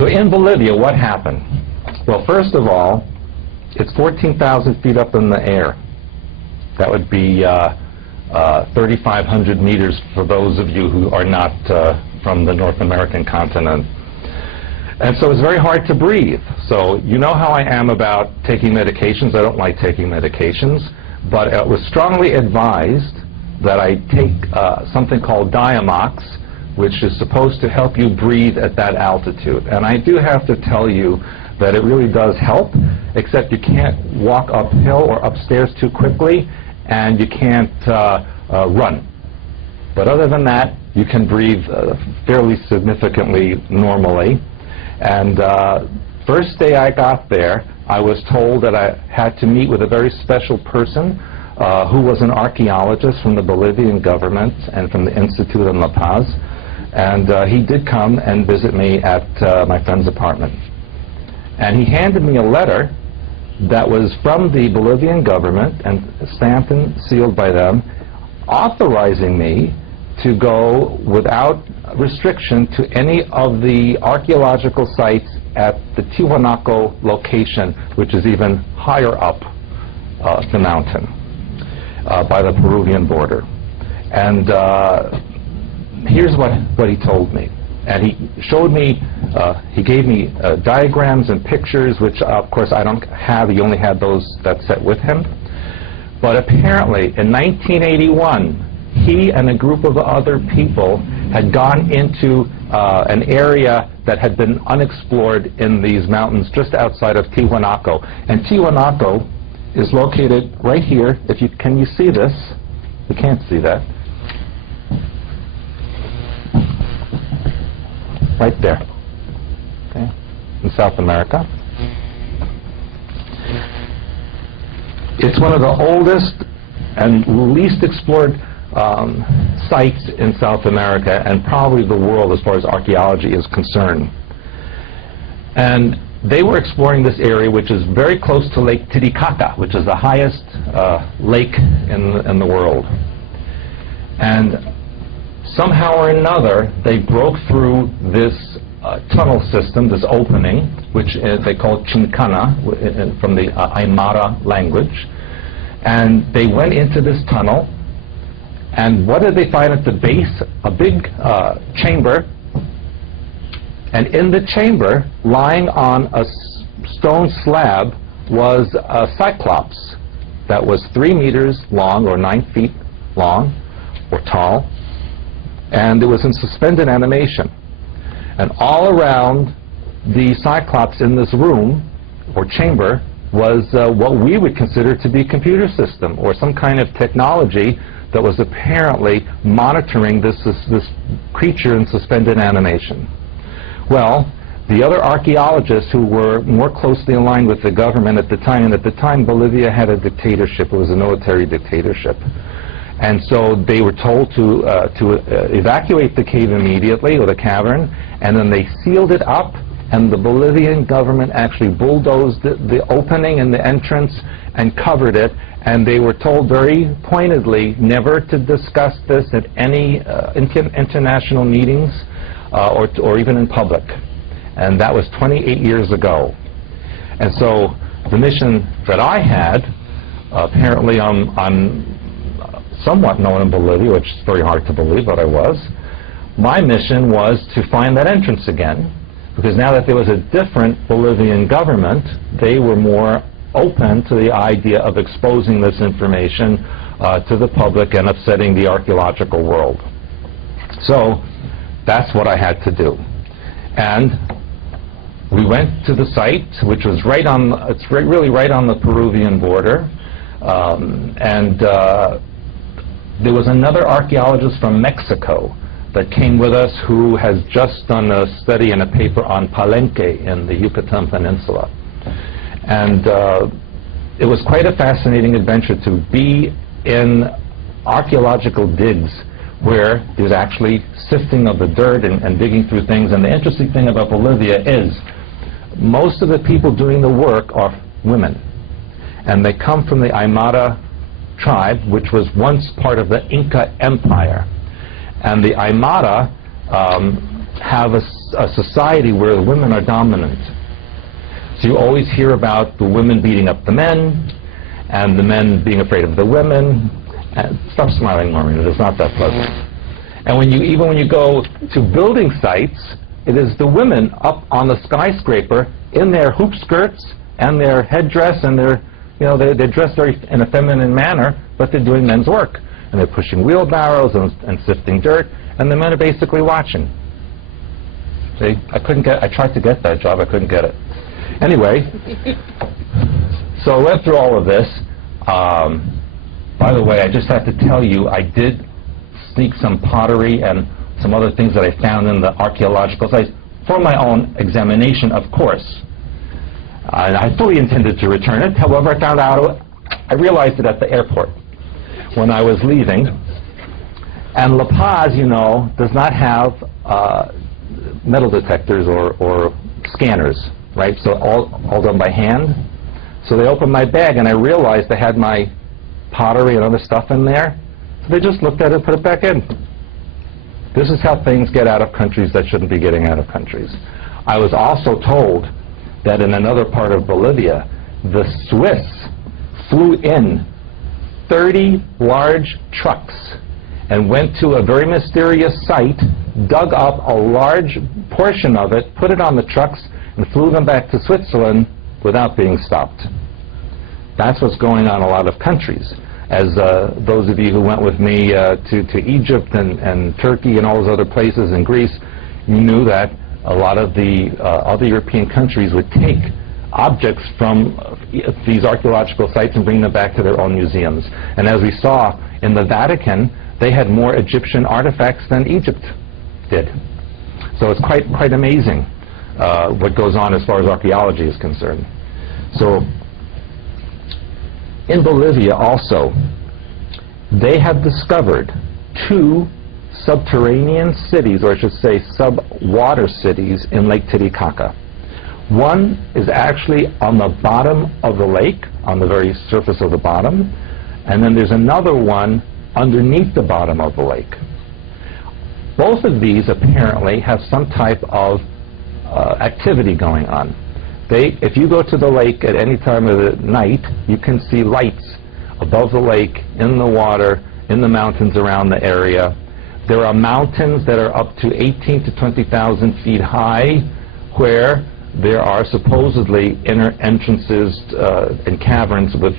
So in Bolivia, what happened? Well, first of all, it's 14,000 feet up in the air. That would be 3,500 meters for those of you who are not from the North American continent. And so it's very hard to breathe. So you know how I am about taking medications. I don't like taking medications, but it was strongly advised that I take something called Diamox, which is supposed to help you breathe at that altitude. And I do have to tell you that it really does help, except you can't walk uphill or upstairs too quickly, and you can't run. But other than that, you can breathe fairly significantly normally. And first day I got there, I was told that I had to meet with a very special person who was an archaeologist from the Bolivian government and from the Institute in La Paz. And he did come and visit me at my friend's apartment. And he handed me a letter that was from the Bolivian government and stamped and sealed by them, authorizing me to go without restriction to any of the archaeological sites at the Tiwanaku location, which is even higher up the mountain by the Peruvian border. And here's what he told me. And he showed me, he gave me diagrams and pictures, which of course I don't have. He only had those that set with him. But apparently in 1981, he and a group of other people had gone into an area that had been unexplored in these mountains just outside of Tiwanaku. And Tiwanaku is located right here. Can you see this? You can't see that. Right there, okay, in South America. It's one of the oldest and least explored sites in South America, and probably the world as far as archaeology is concerned. And they were exploring this area, which is very close to Lake Titicaca, which is the highest lake in the world. And somehow or another, they broke through this tunnel system, this opening, which they call Chincana, from the Aymara language. And they went into this tunnel, and what did they find at the base? A big chamber. And in the chamber, lying on a stone slab, was a cyclops that was 3 meters long, or 9 feet long, or tall. And it was in suspended animation. And all around the cyclops in this room, or chamber, was what we would consider to be a computer system, or some kind of technology that was apparently monitoring this creature in suspended animation. Well, the other archaeologists who were more closely aligned with the government at the time, and at the time Bolivia had a dictatorship, it was a military dictatorship. And so they were told to evacuate the cave immediately, or the cavern, and then they sealed it up, and the Bolivian government actually bulldozed the opening and the entrance and covered it, and they were told very pointedly never to discuss this at any international meetings or even in public. And that was 28 years ago. And so the mission that I had, apparently I'm somewhat known in Bolivia, which is very hard to believe, but I was. My mission was to find that entrance again, because now that there was a different Bolivian government, they were more open to the idea of exposing this information to the public and upsetting the archaeological world. So that's what I had to do. And we went to the site, which was really right on the Peruvian border, and there was another archaeologist from Mexico that came with us who has just done a study and a paper on Palenque in the Yucatan Peninsula. And it was quite a fascinating adventure to be in archaeological digs where there's actually sifting of the dirt and digging through things. And the interesting thing about Bolivia is most of the people doing the work are women. And they come from the Aymara tribe, which was once part of the Inca Empire. And the Aymara have a a society where the women are dominant. So you always hear about the women beating up the men, and the men being afraid of the women. And stop smiling, Maureen, it's not that pleasant. And even when you go to building sites, it is the women up on the skyscraper in their hoop skirts and their headdress, and they're dressed in a feminine manner, but they're doing men's work. And they're pushing wheelbarrows and sifting dirt, and the men are basically watching. See, I tried to get that job, I couldn't get it. Anyway, so I went through all of this. By the way, I just have to tell you, I did sneak some pottery and some other things that I found in the archaeological sites for my own examination, of course. And I fully intended to return it. However, I realized it at the airport when I was leaving. And La Paz, does not have metal detectors or scanners, right? So all done by hand. So they opened my bag, and I realized I had my pottery and other stuff in there. So they just looked at it and put it back in. This is how things get out of countries that shouldn't be getting out of countries. I was also told that in another part of Bolivia, the Swiss flew in 30 large trucks and went to a very mysterious site, dug up a large portion of it, put it on the trucks, and flew them back to Switzerland without being stopped. That's what's going on in a lot of countries. As those of you who went with me to Egypt and Turkey and all those other places, and Greece, you knew that a lot of the other European countries would take objects from these archaeological sites and bring them back to their own museums. And as we saw in the Vatican, they had more Egyptian artifacts than Egypt did. So it's quite amazing what goes on as far as archaeology is concerned. So in Bolivia also, they have discovered 2 subterranean cities, or I should say sub-water cities, in Lake Titicaca. One is actually on the bottom of the lake, on the very surface of the bottom, and then there's another one underneath the bottom of the lake. Both of these apparently have some type of activity going on. If you go to the lake at any time of the night, you can see lights above the lake, in the water, in the mountains around the area. There are mountains that are up to 18 to 20,000 feet high, where there are supposedly inner entrances and caverns with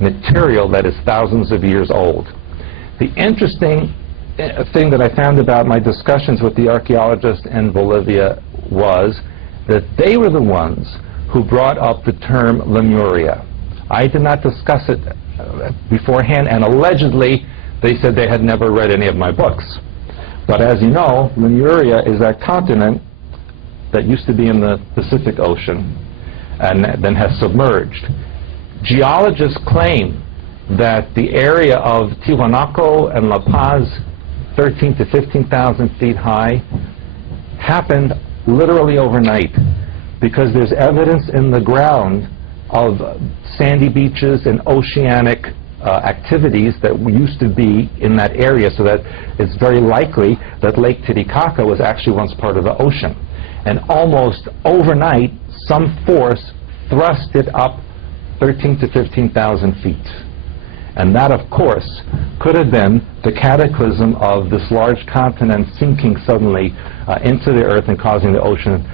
material that is thousands of years old. The interesting thing that I found about my discussions with the archaeologists in Bolivia was that they were the ones who brought up the term Lemuria. I did not discuss it beforehand, and allegedly they said they had never read any of my books. But as you know, Lemuria is that continent that used to be in the Pacific Ocean and then has submerged. Geologists claim that the area of Tiwanaku and La Paz, 13 to 15,000 feet high, happened literally overnight, because there's evidence in the ground of sandy beaches and oceanic activities that used to be in that area, so that it's very likely that Lake Titicaca was actually once part of the ocean. And almost overnight, some force thrust it up 13 to 15,000 feet. And that, of course, could have been the cataclysm of this large continent sinking suddenly into the earth and causing the ocean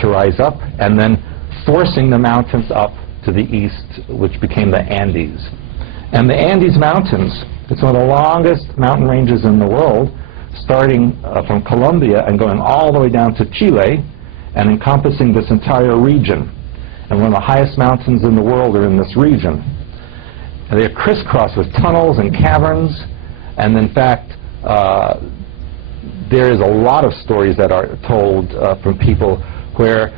to rise up, and then forcing the mountains up to the east, which became the Andes. And the Andes Mountains, it's one of the longest mountain ranges in the world, starting from Colombia and going all the way down to Chile and encompassing this entire region. And one of the highest mountains in the world are in this region. And they are crisscrossed with tunnels and caverns, and in fact, there is a lot of stories that are told from people where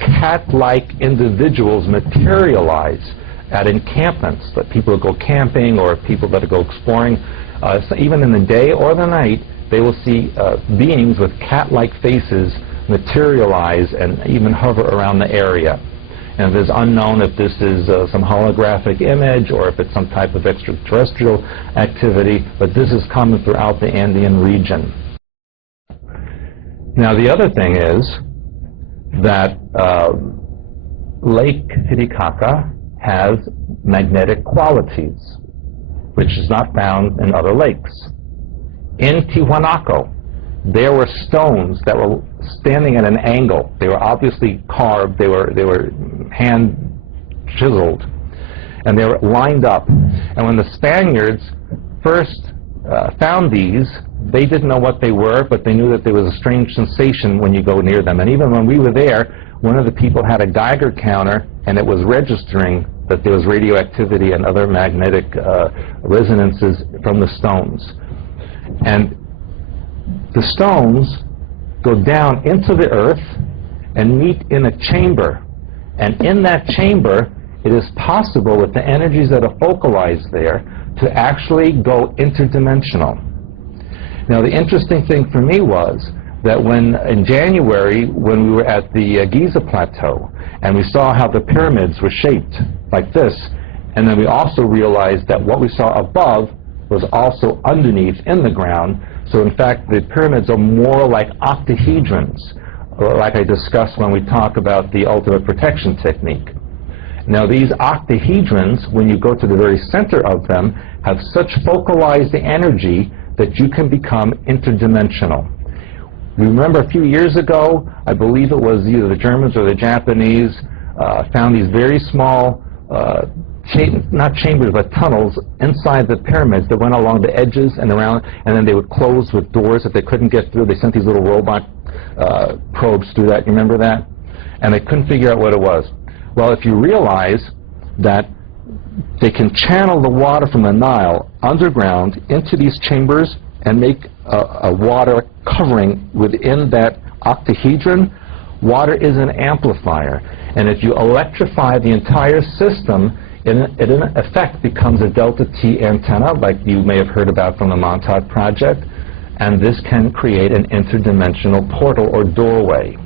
cat-like individuals materialize at encampments, that people go camping or people that go exploring. So even in the day or the night, they will see beings with cat-like faces materialize and even hover around the area. And it is unknown if this is some holographic image or if it's some type of extraterrestrial activity, but this is common throughout the Andean region. Now, the other thing is that Lake Titicaca has magnetic qualities, which is not found in other lakes. In Tiwanaku, there were stones that were standing at an angle. They were obviously carved, they were hand chiseled, and they were lined up. And when the Spaniards first found these, they didn't know what they were, but they knew that there was a strange sensation when you go near them. And even when we were there, one of the people had a Geiger counter, and it was registering that there was radioactivity and other magnetic resonances from the stones. And the stones go down into the earth and meet in a chamber. And in that chamber, it is possible with the energies that are focalized there to actually go interdimensional. Now, the interesting thing for me was that in January, when we were at the Giza Plateau, and we saw how the pyramids were shaped like this, and then we also realized that what we saw above was also underneath in the ground. So in fact, the pyramids are more like octahedrons, like I discussed when we talk about the ultimate protection technique. Now, these octahedrons, when you go to the very center of them, have such focalized energy that you can become interdimensional. Remember a few years ago, I believe it was either the Germans or the Japanese, found these very small, not chambers, but tunnels inside the pyramids that went along the edges and around, and then they would close with doors that they couldn't get through. They sent these little robot probes through that. You remember that? And they couldn't figure out what it was. Well, if you realize that they can channel the water from the Nile underground into these chambers and make a water covering within that octahedron, water is an amplifier. And if you electrify the entire system, it in effect becomes a delta T antenna, like you may have heard about from the Montauk Project, and this can create an interdimensional portal or doorway.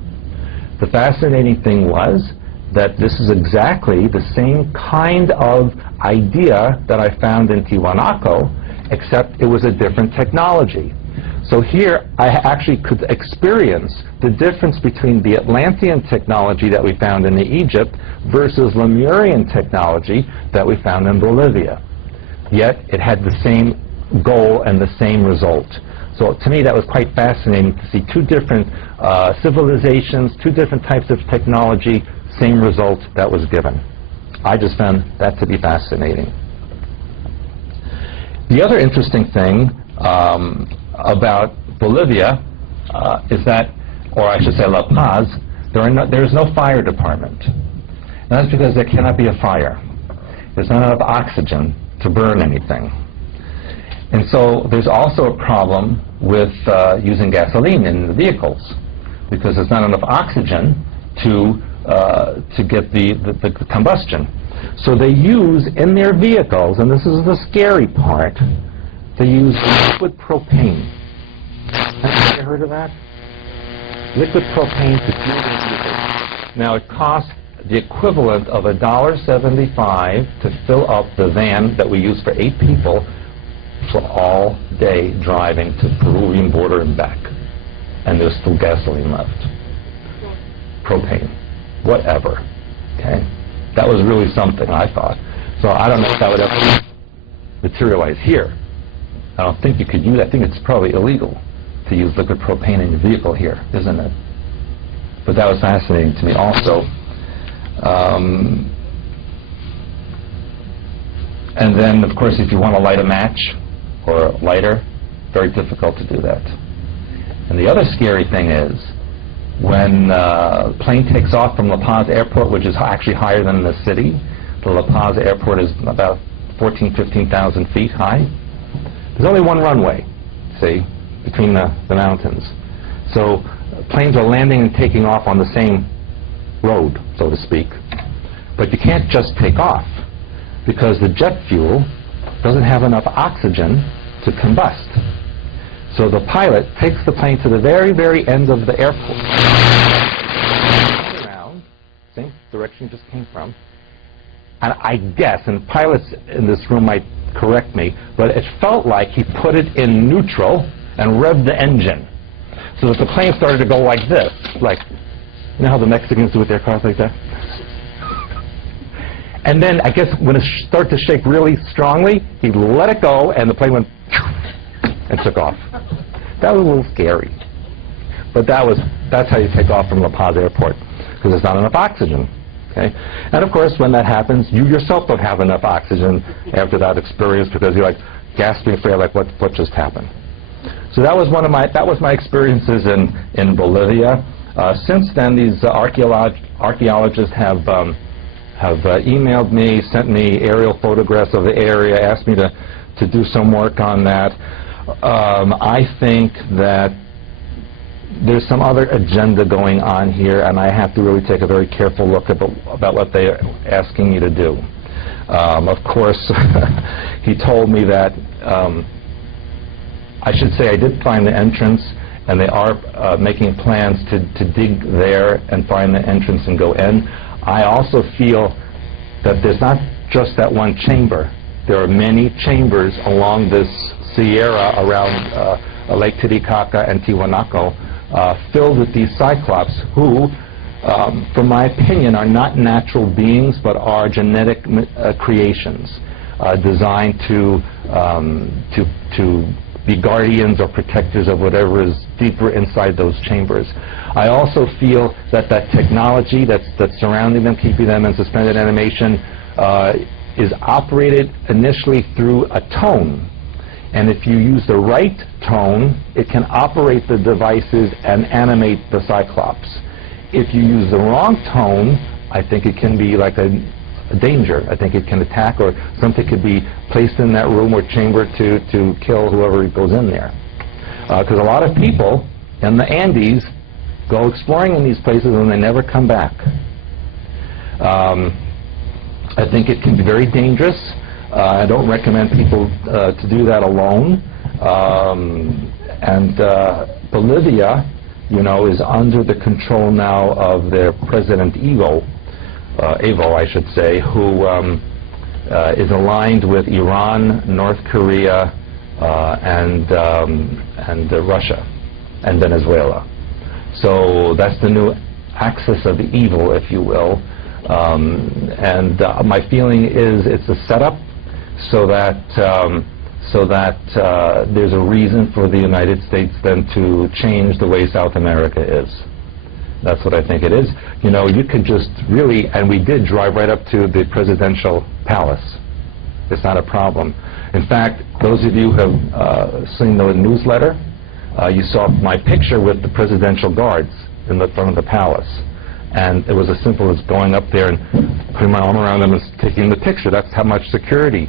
The fascinating thing was that this is exactly the same kind of idea that I found in Tiwanaku, except it was a different technology. So here I actually could experience the difference between the Atlantean technology that we found in Egypt versus Lemurian technology that we found in Bolivia. Yet it had the same goal and the same result. So to me that was quite fascinating to see two different civilizations, two different types of technology, same result that was given. I just found that to be fascinating. The other interesting thing about Bolivia is that, or I should say La Paz, there is no fire department. And that's because there cannot be a fire. There's not enough oxygen to burn anything. And so there's also a problem with using gasoline in the vehicles, because there's not enough oxygen to get the combustion. So they use in their vehicles, and this is the scary part, they use liquid propane. Have you heard of that? Liquid propane to fuel their vehicles. Now it costs the equivalent of $1.75 to fill up the van that we use for 8 people for all day driving to the Peruvian border and back. And there's still gasoline left. Propane. Whatever. Okay? That was really something, I thought. So I don't know if that would ever materialize here. I don't think you could use it. I think it's probably illegal to use liquid propane in your vehicle here, isn't it? But that was fascinating to me also. And then, of course, if you want to light a match or a lighter, very difficult to do that. And the other scary thing is, when the plane takes off from La Paz Airport, which is actually higher than the city, the La Paz Airport is about 14,000, 15,000 feet high. There's only one runway, see, between the mountains. So planes are landing and taking off on the same road, so to speak. But you can't just take off, because the jet fuel doesn't have enough oxygen to combust. So the pilot takes the plane to the very, very end of the airport, around, same direction it just came from, and I guess, and pilots in this room might correct me, but it felt like he put it in neutral and revved the engine, so that the plane started to go like this, like You know how the Mexicans do with their cars like that? And then, I guess, when it started to shake really strongly, he let it go, and the plane went and took off. That was a little scary. But that's how you take off from La Paz Airport, because there's not enough oxygen. Okay? And of course, when that happens, you yourself don't have enough oxygen after that experience, because you're like gasping for air, like what just happened. So that was my experiences in Bolivia. Since then, these archaeologists have emailed me, sent me aerial photographs of the area, asked me to do some work on that. I think that there's some other agenda going on here, and I have to really take a very careful look about what they're asking me to do. Of course, he told me that I should say I did find the entrance, and they are making plans to dig there and find the entrance and go in. I also feel that there's not just that one chamber. There are many chambers along this sierra around Lake Titicaca and Tiwanaku, filled with these cyclops who, from my opinion, are not natural beings but are genetic creations designed to be guardians or protectors of whatever is deeper inside those chambers. I also feel that technology that's surrounding them, keeping them in suspended animation, is operated initially through a tone. And if you use the right tone, it can operate the devices and animate the cyclops. If you use the wrong tone, I think it can be like a danger. I think it can attack, or something could be placed in that room or chamber to kill whoever goes in there. Because a lot of people in the Andes go exploring in these places and they never come back. I think it can be very dangerous. I don't recommend people to do that alone. Bolivia, is under the control now of their President Evo, I should say, who is aligned with Iran, North Korea, and Russia, and Venezuela. So that's the new axis of evil, if you will. My feeling is it's a setup so that there's a reason for the United States then to change the way South America is. That's what I think it is. You could just really, and we did drive right up to the presidential palace. It's not a problem. In fact, those of you who have seen the newsletter, you saw my picture with the presidential guards in the front of the palace. And it was as simple as going up there and putting my arm around them and taking the picture. That's how much security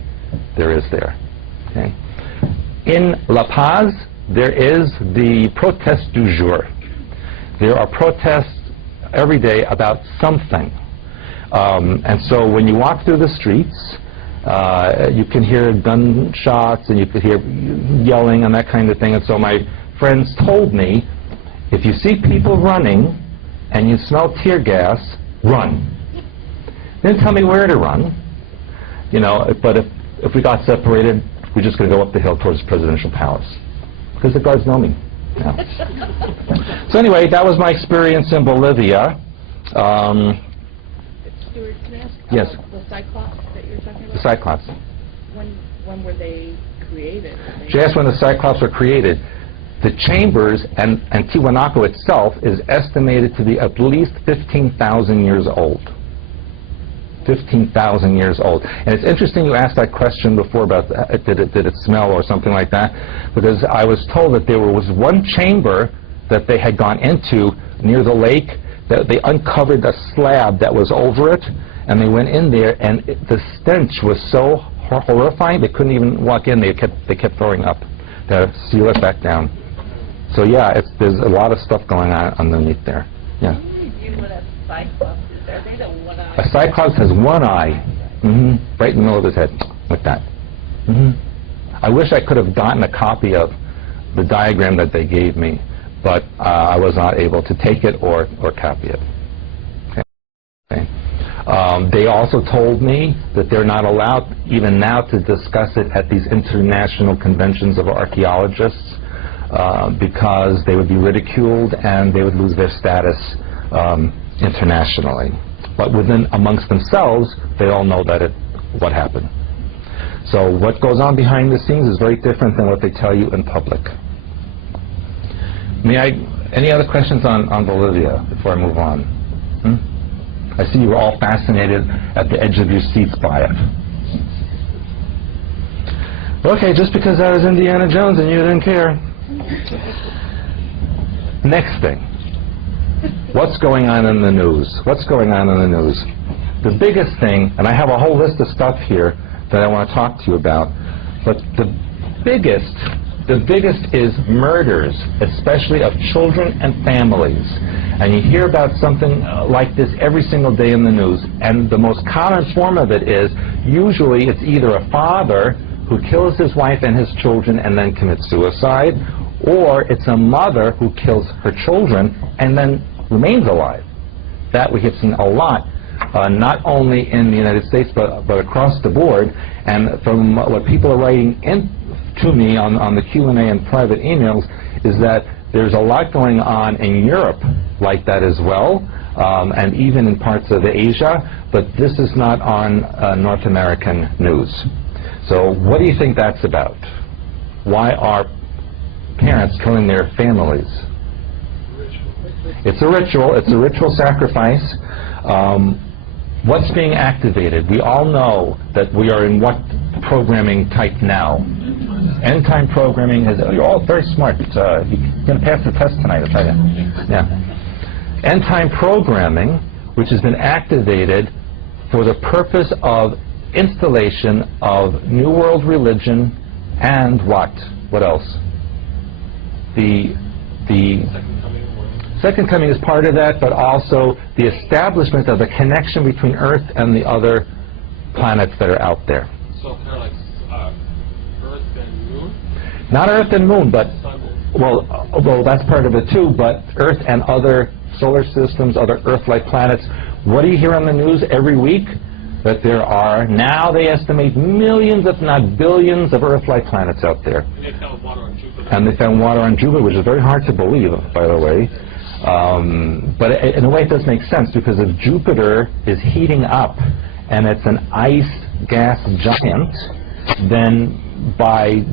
there is there. Okay. In La Paz, there is the protest du jour. There are protests every day about something. And so when you walk through the streets, you can hear gunshots and you can hear yelling and that kind of thing. And so my friends told me, if you see people running and you smell tear gas, run. They didn't tell me where to run. But if we got separated, we're just going to go up the hill towards the presidential palace, because the guards know me now. So anyway, that was my experience in Bolivia. Stewart, can I ask yes. The cyclops that you're talking about? The cyclops. When were they created? She asked when the cyclops were created. The chambers and Tiwanaku itself is estimated to be at least 15,000 years old. 15,000 years old. And it's interesting you asked that question before about did it smell or something like that, because I was told that there was one chamber that they had gone into near the lake, that they uncovered a slab that was over it, and they went in there, and the stench was so horrifying they couldn't even walk in. They kept throwing up. They had to seal it back down. So yeah, there's a lot of stuff going on underneath there. Yeah. A cyclops has one eye, right in the middle of his head, like that. I wish I could have gotten a copy of the diagram that they gave me, but I was not able to take it or copy it. Okay. They also told me that they're not allowed, even now, to discuss it at these international conventions of archaeologists because they would be ridiculed and they would lose their status internationally. But amongst themselves, they all know what happened. So what goes on behind the scenes is very different than what they tell you in public. Any other questions on Bolivia before I move on? I see you're all fascinated at the edge of your seats by it. Okay, just because I was Indiana Jones and you didn't care. Next thing. What's going on in the news? What's going on in the news? The biggest thing, and I have a whole list of stuff here that I want to talk to you about, but the biggest is murders, especially of children and families. And you hear about something like this every single day in the news. And the most common form of it is, usually it's either a father who kills his wife and his children and then commits suicide, or it's a mother who kills her children and then remains alive. That we have seen a lot, not only in the United States, but across the board. And from what people are writing to me on the Q&A and private emails, is that there's a lot going on in Europe like that as well, and even in parts of Asia, but this is not on North American news. So what do you think that's about? Why are parents killing their families? It's a ritual. It's a ritual sacrifice. What's being activated? We all know that we are in what programming type now? End time programming has. You're all very smart. You're going to pass the test tonight, I'll tell you. Yeah. End time programming, which has been activated for the purpose of installation of New World religion and what? What else? The Second Coming is part of that, but also the establishment of a connection between Earth and the other planets that are out there. So kind of like Earth and Moon? Not Earth and Moon, but well, that's part of it too, but Earth and other solar systems, other Earth-like planets. What do you hear on the news every week? That there are, now they estimate, millions, if not billions, of Earth-like planets out there. And they found water on Jupiter. And they found water on Jupiter, which is very hard to believe, by the way. But in a way it does make sense, because if Jupiter is heating up and it's an ice gas giant, then by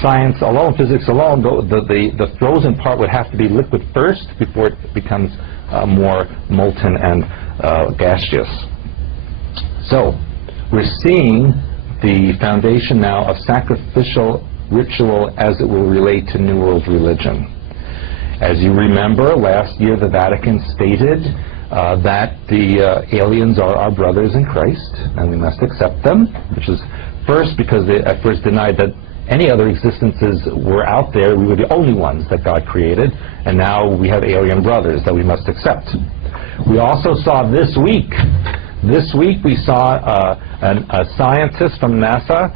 science alone, physics alone, the frozen part would have to be liquid first before it becomes more molten and gaseous. So we're seeing the foundation now of sacrificial ritual as it will relate to New World religion. As you remember, last year the Vatican stated that the aliens are our brothers in Christ, and we must accept them, which is first because they at first denied that any other existences were out there. We were the only ones that God created, and now we have alien brothers that we must accept. We also saw this week we saw a scientist from NASA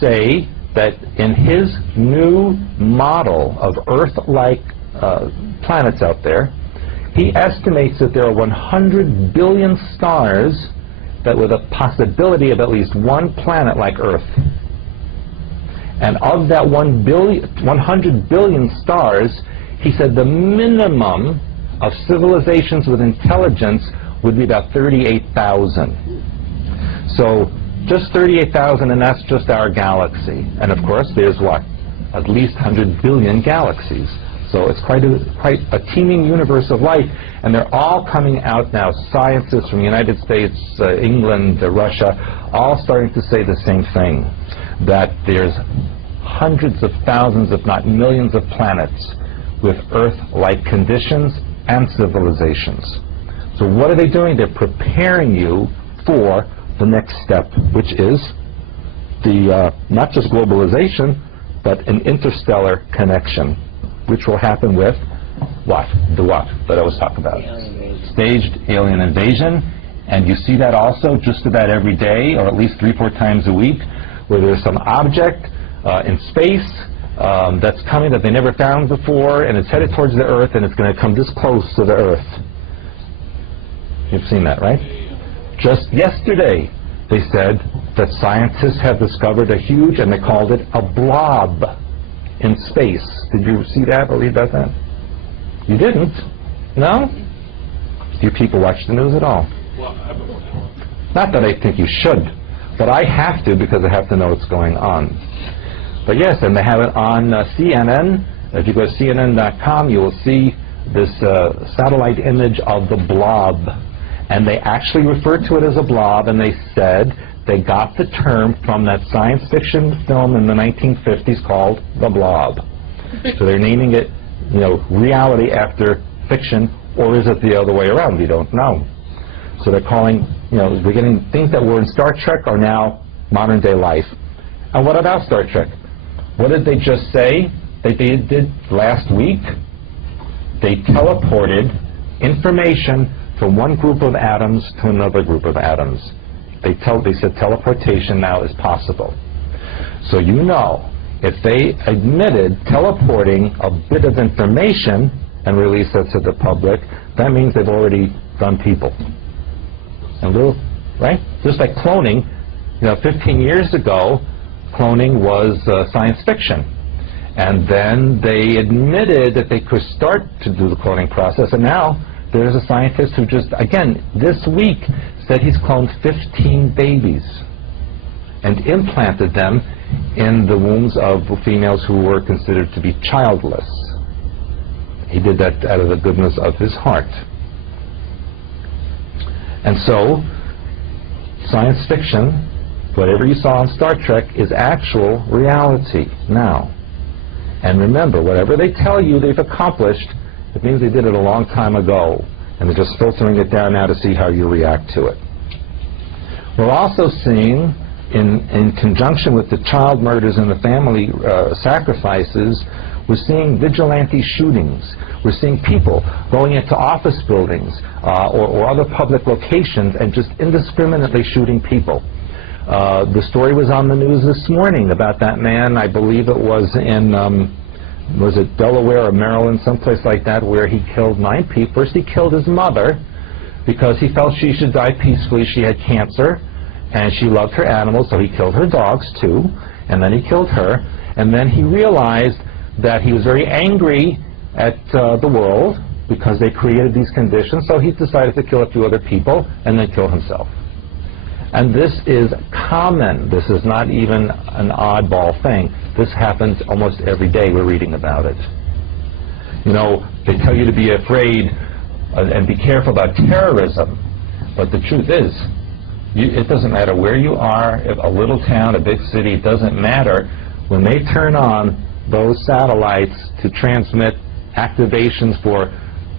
say that in his new model of Earth-like planets out there, he estimates that there are 100 billion stars that with a possibility of at least one planet like Earth. And of that 100 billion stars, he said the minimum of civilizations with intelligence would be about 38,000. So just 38,000, and that's just our galaxy. And of course, there's what? At least 100 billion galaxies. So it's quite a teeming universe of life, and they're all coming out now. Scientists from the United States, England, Russia, all starting to say the same thing, that there's hundreds of thousands, if not millions of planets with Earth-like conditions and civilizations. So what are they doing? They're preparing you for the next step, which is the not just globalization, but an interstellar connection, which will happen with what? The what that I was talking about? Staged alien invasion. And you see that also just about every day, or at least 3-4 times a week, where there's some object in space that's coming that they never found before, and it's headed towards the Earth, and it's going to come this close to the Earth. You've seen that, right? Just yesterday, they said that scientists have discovered a huge, and they called it a blob in space. Did you see that or read about that? You didn't? No? Do you people watch the news at all? Well, I've been watching. Not that I think you should, but I have to because I have to know what's going on. But yes, and they have it on CNN. If you go to CNN.com, you will see this satellite image of the blob. And they actually referred to it as a blob, and they said they got the term from that science fiction film in the 1950s called The Blob. So they're naming it, you know, reality after fiction, or is it the other way around? We don't know. So they're calling, you know, they're getting things that were in Star Trek are now modern day life. And what about Star Trek? What did they just say that they did last week? They teleported information from one group of atoms to another group of atoms. They said teleportation now is possible. So you know, if they admitted teleporting a bit of information and released that to the public, that means they've already done people. A little, right? Just like cloning, you know, 15 years ago, cloning was science fiction. And then they admitted that they could start to do the cloning process, and now there's a scientist who just, again, this week, said he's cloned 15 babies and implanted them in the wombs of females who were considered to be childless. He did that out of the goodness of his heart. And so, science fiction, whatever you saw on Star Trek, is actual reality now. And remember, whatever they tell you they've accomplished, it means they did it a long time ago, and they're just filtering it down now to see how you react to it. We're also seeing, in conjunction with the child murders and the family sacrifices, we're seeing vigilante shootings. We're seeing people going into office buildings or other public locations and just indiscriminately shooting people. The story was on the news this morning about that man, I believe it was in, was it Delaware or Maryland, someplace like that, where he killed 9 people. First he killed his mother because he felt she should die peacefully. She had cancer, and she loved her animals, so he killed her dogs too, and then he killed her. And then he realized that he was very angry at the world because they created these conditions, so he decided to kill a few other people and then kill himself. And this is common. This is not even an oddball thing. This happens almost every day. We're reading about it. You know, they tell you to be afraid and be careful about terrorism, but the truth is, it doesn't matter where you are, if a little town, a big city, it doesn't matter. When they turn on those satellites to transmit activations for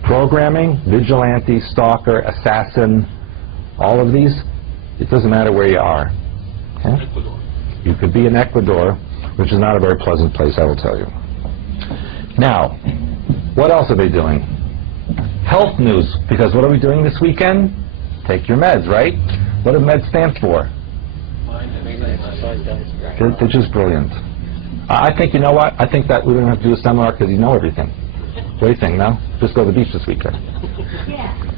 programming, vigilante, stalker, assassin, all of these, it doesn't matter where you are. Okay? You could be in Ecuador, which is not a very pleasant place, I will tell you. Now, what else are they doing? Health news, because what are we doing this weekend? Take your meds, right? What do meds stand for? They're just brilliant. I think, you know what? I think that we don't have to do a seminar because you know everything. What do you think, no? Just go to the beach this weekend. Yeah.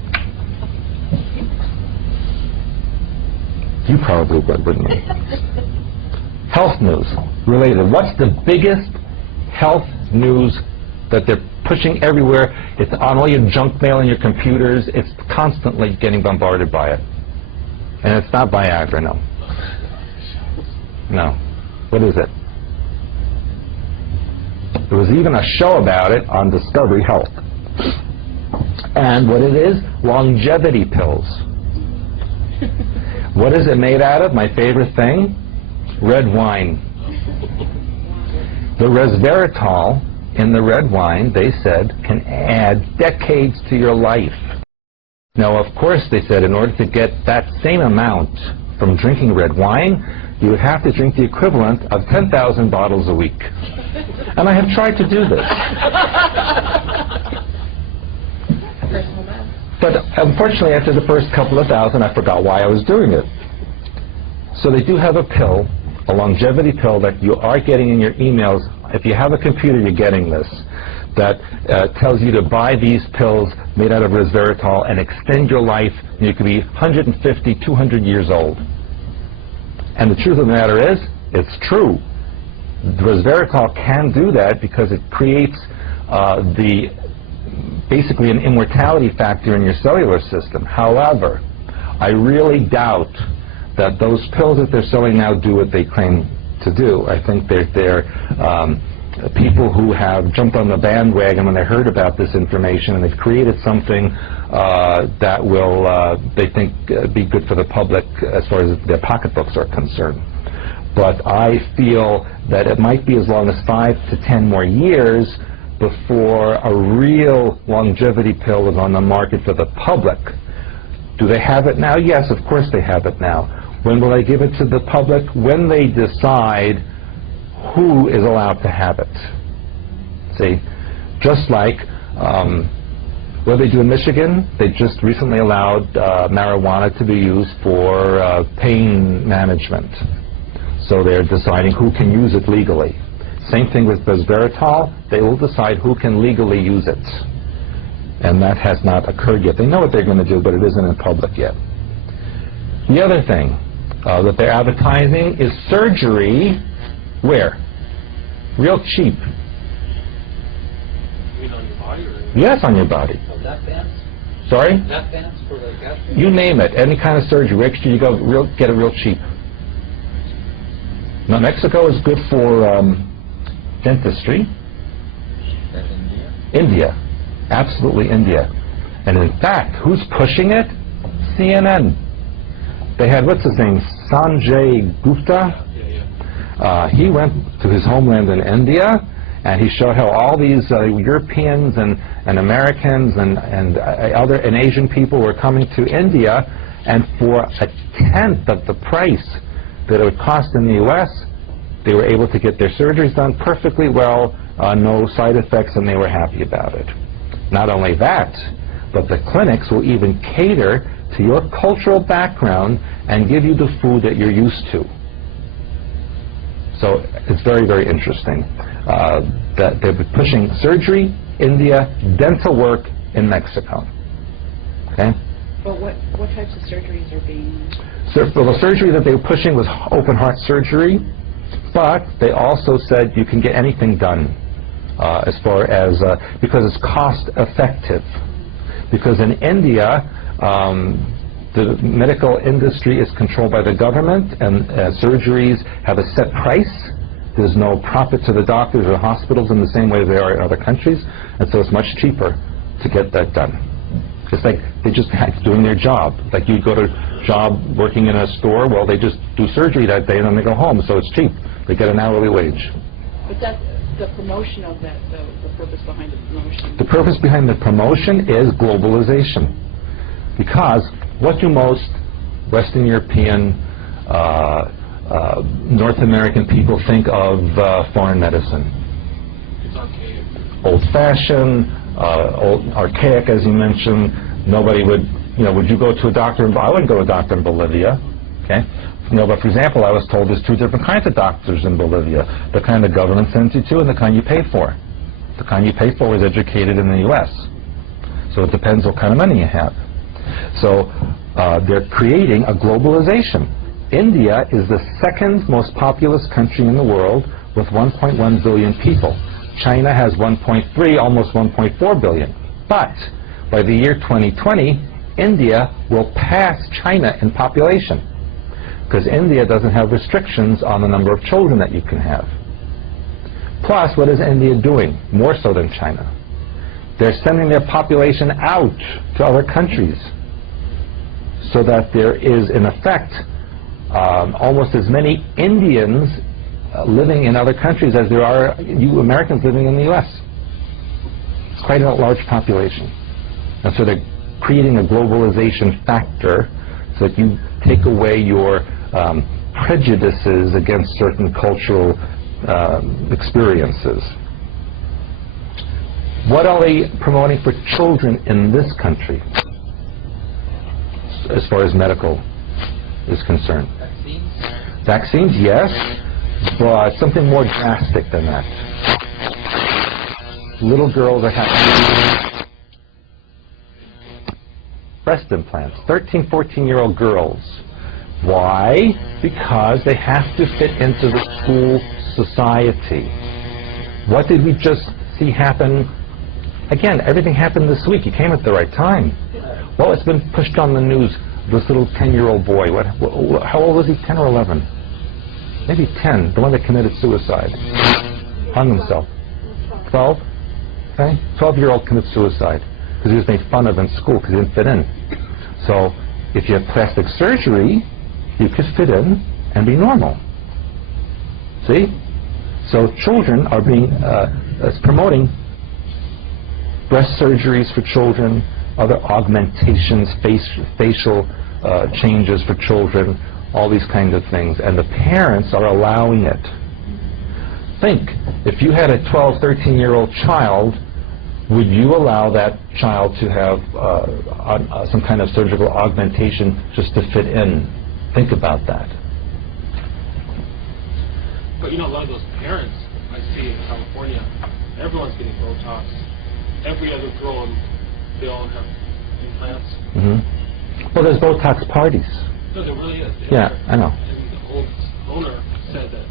You probably would, wouldn't you? Health news related. What's the biggest health news that they're pushing everywhere? It's on all your junk mail and your computers. It's constantly getting bombarded by it. And it's not Viagra, no. No. What is it? There was even a show about it on Discovery Health. And what it is? Longevity pills. What is it made out of? My favorite thing? Red wine. The resveratrol in the red wine, they said, can add decades to your life. Now, of course, they said, in order to get that same amount from drinking red wine, you would have to drink the equivalent of 10,000 bottles a week. And I have tried to do this. Personal math. But unfortunately, after the first couple of thousand, I forgot why I was doing it. So they do have a pill, a longevity pill that you are getting in your emails. If you have a computer, you're getting this, that tells you to buy these pills made out of resveratrol and extend your life. And you could be 150, 200 years old. And the truth of the matter is, it's true. The resveratrol can do that because it creates the basically an immortality factor in your cellular system. However, I really doubt that those pills that they're selling now do what they claim to do. I think they're people who have jumped on the bandwagon when they heard about this information, and they've created something that will, they think, be good for the public as far as their pocketbooks are concerned. But I feel that it might be as long as 5 to 10 more years before a real longevity pill is on the market for the public. Do they have it now? Yes, of course they have it now. When will they give it to the public? When they decide who is allowed to have it. See, just like what they do in Michigan, they just recently allowed marijuana to be used for pain management. So they're deciding who can use it legally. Same thing with resveratrol. They will decide who can legally use it. And that has not occurred yet. They know what they're going to do, but it isn't in public yet. The other thing that they're advertising is surgery. Where? Real cheap. You mean on your body or? Yes, on your body. So lap bands? Sorry? Lap bands for the gastric? You name it. Any kind of surgery. Make sure you go get it real cheap. Now, Mexico is good for dentistry. That's India? India. Absolutely India. And in fact, who's pushing it? CNN. They had, what's his name? Sanjay Gupta? He went to his homeland in India, and he showed how all these Europeans and Americans and Asian people were coming to India, and for 1/10 of the price that it would cost in the U.S., they were able to get their surgeries done perfectly well, no side effects, and they were happy about it. Not only that, but the clinics will even cater to your cultural background and give you the food that you're used to. So it's very, very interesting that they're pushing surgery, India, dental work in Mexico. Okay? But what types of surgeries are being... Well, the surgery that they were pushing was open heart surgery, but they also said you can get anything done as far as, because it's cost effective. Because in India, the medical industry is controlled by the government, and surgeries have a set price. There's no profit to the doctors or hospitals in the same way they are in other countries, and so it's much cheaper to get that done. It's like they just doing their job. Like you go to a job working in a store, well, they just do surgery that day and then they go home, so it's cheap. They get an hourly wage. But that's the promotion of that, the purpose behind the promotion. The purpose behind the promotion is globalization. Because what do most Western European, North American people think of foreign medicine? It's archaic. Old-fashioned, archaic, as you mentioned. Nobody would, would you go to a doctor I wouldn't go to a doctor in Bolivia, okay? But for example, I was told there's 2 different kinds of doctors in Bolivia. The kind the government sends you to and the kind you pay for. The kind you pay for is educated in the U.S. So it depends what kind of money you have. So they're creating a globalization. India is the 2nd most populous country in the world with 1.1 billion people. China has 1.3, almost 1.4 billion. But by the year 2020, India will pass China in population, because India doesn't have restrictions on the number of children that you can have. Plus, what is India doing? More so than China. They're sending their population out to other countries, so that there is, in effect, almost as many Indians living in other countries as there are you Americans living in the U.S. It's quite a large population. And so they're creating a globalization factor so that you take away your prejudices against certain cultural experiences. What are they promoting for children in this country as far as medical is concerned? Vaccines? Vaccines, yes, but something more drastic than that. Little girls are having breast implants, 13, 14-year-old girls. Why? Because they have to fit into the school society. What did we just see happen Again, everything happened this week. You came at the right time. Well, it's been pushed on the news. This little 10-year-old boy. How old was he? 10 or 11? Maybe 10. The one that committed suicide. Hung himself. 12? Okay? 12-year-old commits suicide because he was made fun of in school because he didn't fit in. So if you have plastic surgery, you could fit in and be normal. See? So children are being promoting breast surgeries for children, other augmentations, facial changes for children, all these kinds of things, and the parents are allowing it. Think, if you had a 12, 13-year-old child, would you allow that child to have some kind of surgical augmentation just to fit in? Think about that. But you know, a lot of those parents I see in California, everyone's getting Botox. Every other girl, they all have implants. Mm-hmm. Well, there's Botox parties. No, there really is. Yeah, I know. And the old owner said that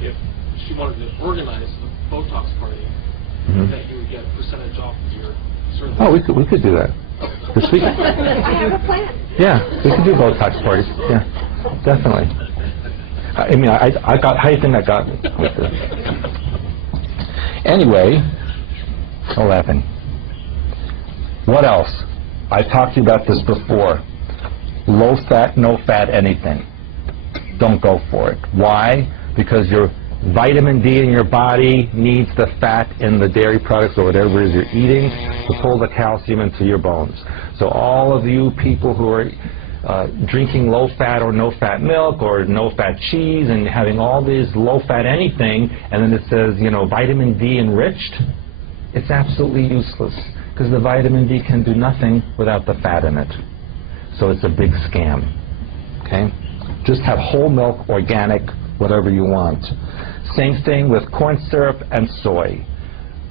if she wanted to organize a Botox party, Mm-hmm. that you would get a percentage off of your service. Oh, we could do that. This week? I have a plan. Yeah, we could do Botox parties. Yeah, definitely. I mean, I got. How do you think I got? Anyway, 11. What else? I talked to you about this before. Low fat, no fat, anything. Don't go for it. Why? Because your vitamin D in your body needs the fat in the dairy products or whatever it is you're eating to pull the calcium into your bones. So all of you people who are drinking low-fat or no-fat milk or no-fat cheese and having all these low-fat anything, and then it says, you know, vitamin D enriched, it's absolutely useless because the vitamin D can do nothing without the fat in it. So it's a big scam. Okay? Just have whole milk, organic, whatever you want. Same thing with corn syrup and soy.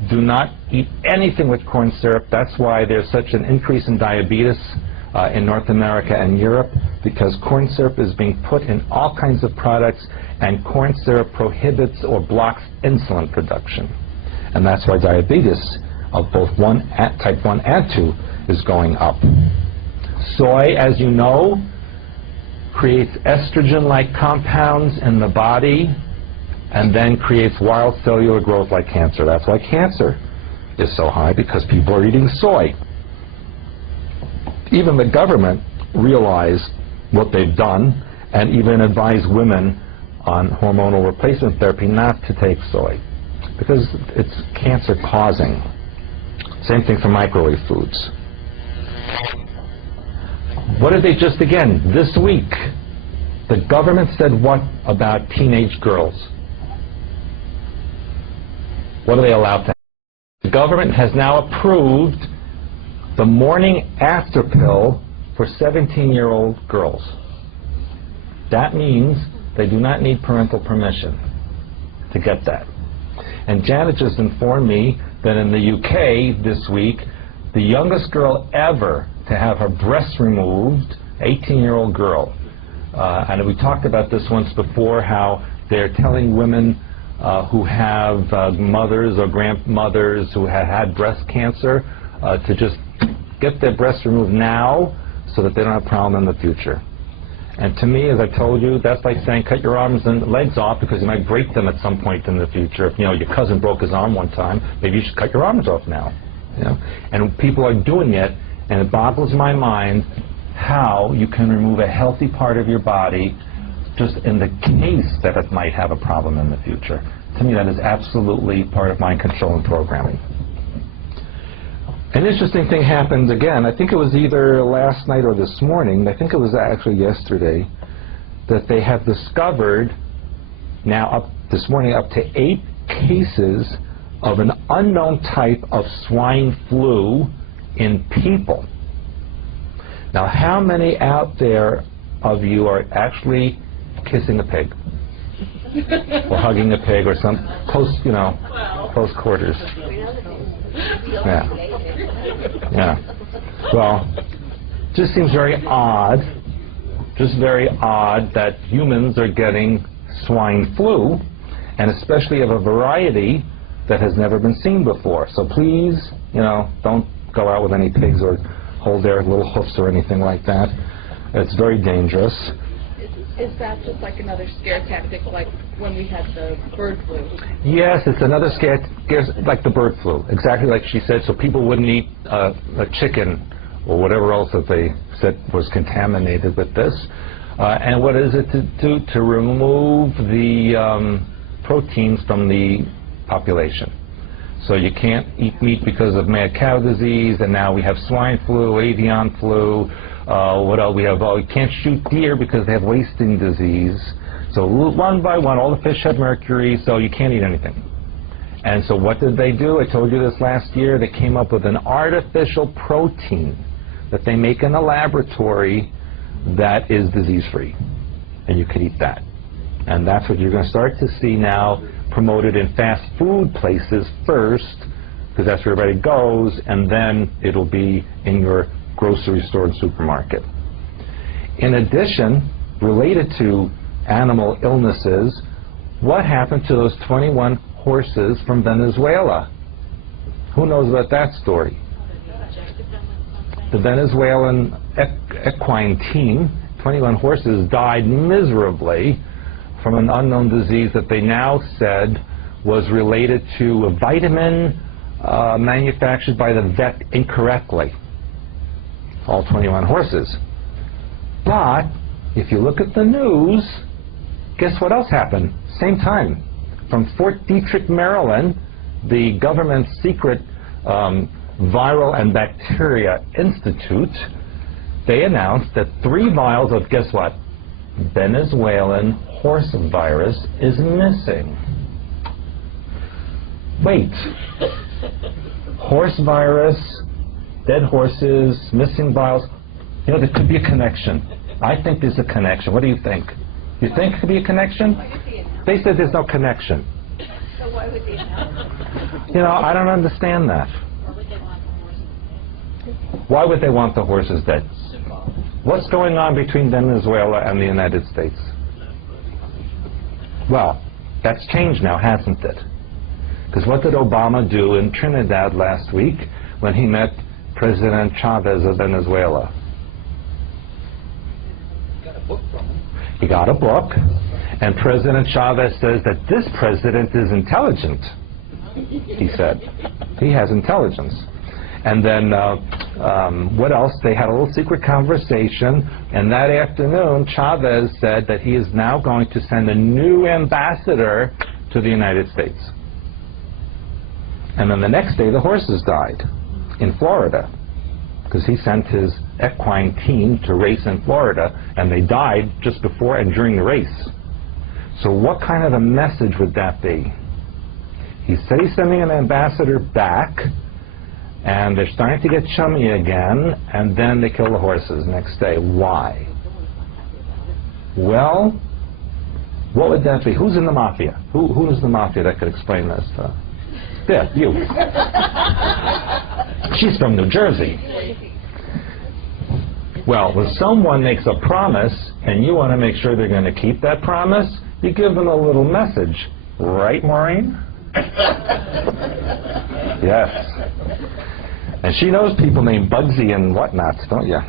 Do not eat anything with corn syrup. That's why there's such an increase in diabetes in North America and Europe, because corn syrup is being put in all kinds of products, and corn syrup prohibits or blocks insulin production. And that's why diabetes of both type 1 and 2 is going up. Soy, as you know, creates estrogen-like compounds in the body and then creates wild cellular growth like cancer. That's why cancer is so high, because people are eating soy. Even the government realized what they've done and even advised women on hormonal replacement therapy not to take soy because it's cancer causing. Same thing for microwave foods. What did they just, again, this week, the government said what about teenage girls? What are they allowed to have? The government has now approved the morning after pill for 17-year-old girls. That means they do not need parental permission to get that. And Janet just informed me that in the UK this week, the youngest girl ever to have her breasts removed, 18-year-old girl. And we talked about this once before, how they're telling women who have mothers or grandmothers who have had breast cancer to just get their breasts removed now so that they don't have a problem in the future. And to me, as I told you, that's like saying cut your arms and legs off because you might break them at some point in the future. If, you know, your cousin broke his arm one time, maybe you should cut your arms off now. You know? And people are doing it, and it boggles my mind how you can remove a healthy part of your body just in the case that it might have a problem in the future. To me, that is absolutely part of mind control and programming. An interesting thing happened again. I think it was either last night or this morning. I think it was actually yesterday that they have discovered now this morning up to 8 cases of an unknown type of swine flu in people. Now, how many out there of you are actually kissing a pig or hugging a pig or some close, you know, close quarters? Yeah. Yeah. Well, just seems very odd, just very odd that humans are getting swine flu, and especially of a variety that has never been seen before. So please You know, don't go out with any pigs or hold their little hoofs or anything like that. It's very dangerous. Is that just like another scare tactic, like when we had the bird flu? Yes, it's another scare like the bird flu, exactly like she said, so people wouldn't eat a chicken or whatever else that they said was contaminated with this. And what is it to do? To remove the proteins from the population. So you can't eat meat because of mad cow disease, and now we have swine flu, avian flu. What else we have? You can't shoot deer because they have wasting disease. So one by one, all the fish have mercury, so you can't eat anything. And so what did they do? I told you this last year. They came up with an artificial protein that they make in a laboratory that is disease-free, and you could eat that. And that's what you're going to start to see now promoted in fast food places first, because that's where everybody goes, and then it'll be in your grocery store and supermarket. In addition, related to animal illnesses, what happened to those 21 horses from Venezuela? Who knows about that story? The Venezuelan equine team, 21 horses, died miserably from an unknown disease that they now said was related to a vitamin manufactured by the vet incorrectly. All 21 horses. But if you look at the news, guess what else happened? Same time. From Fort Detrick, Maryland, the government's secret Viral and Bacteria Institute, they announced that 3 vials of, guess what? Venezuelan horse virus is missing. Wait. Horse virus, dead horses, missing vials. You know, there could be a connection. I think there's a connection. What do you think? You think it could be a connection? They said there's no connection. So why would they announce it? You know, I don't understand that. Why would they want the horses dead? What's going on between Venezuela and the United States? Well, that's changed now, hasn't it? Because what did Obama do in Trinidad last week when he met President Chavez of Venezuela? Got a book from him. He got a book, and President Chavez says that this president is intelligent, he said. He has intelligence. And then, what else? They had a little secret conversation, and that afternoon, Chavez said that he is now going to send a new ambassador to the United States. And then the next day, the horses died in Florida, because he sent his equine team to race in Florida, and they died just before and during the race. So what kind of a message would that be? He said he's sending an ambassador back, and they're starting to get chummy again, and then they kill the horses next day. Why? Well, what would that be? Who's in the mafia? Who is the mafia that could explain this? Yeah, you. She's from New Jersey. Well, when someone makes a promise, and you want to make sure they're going to keep that promise, you give them a little message. Right, Maureen? Yes. And she knows people named Bugsy and whatnots, don't you?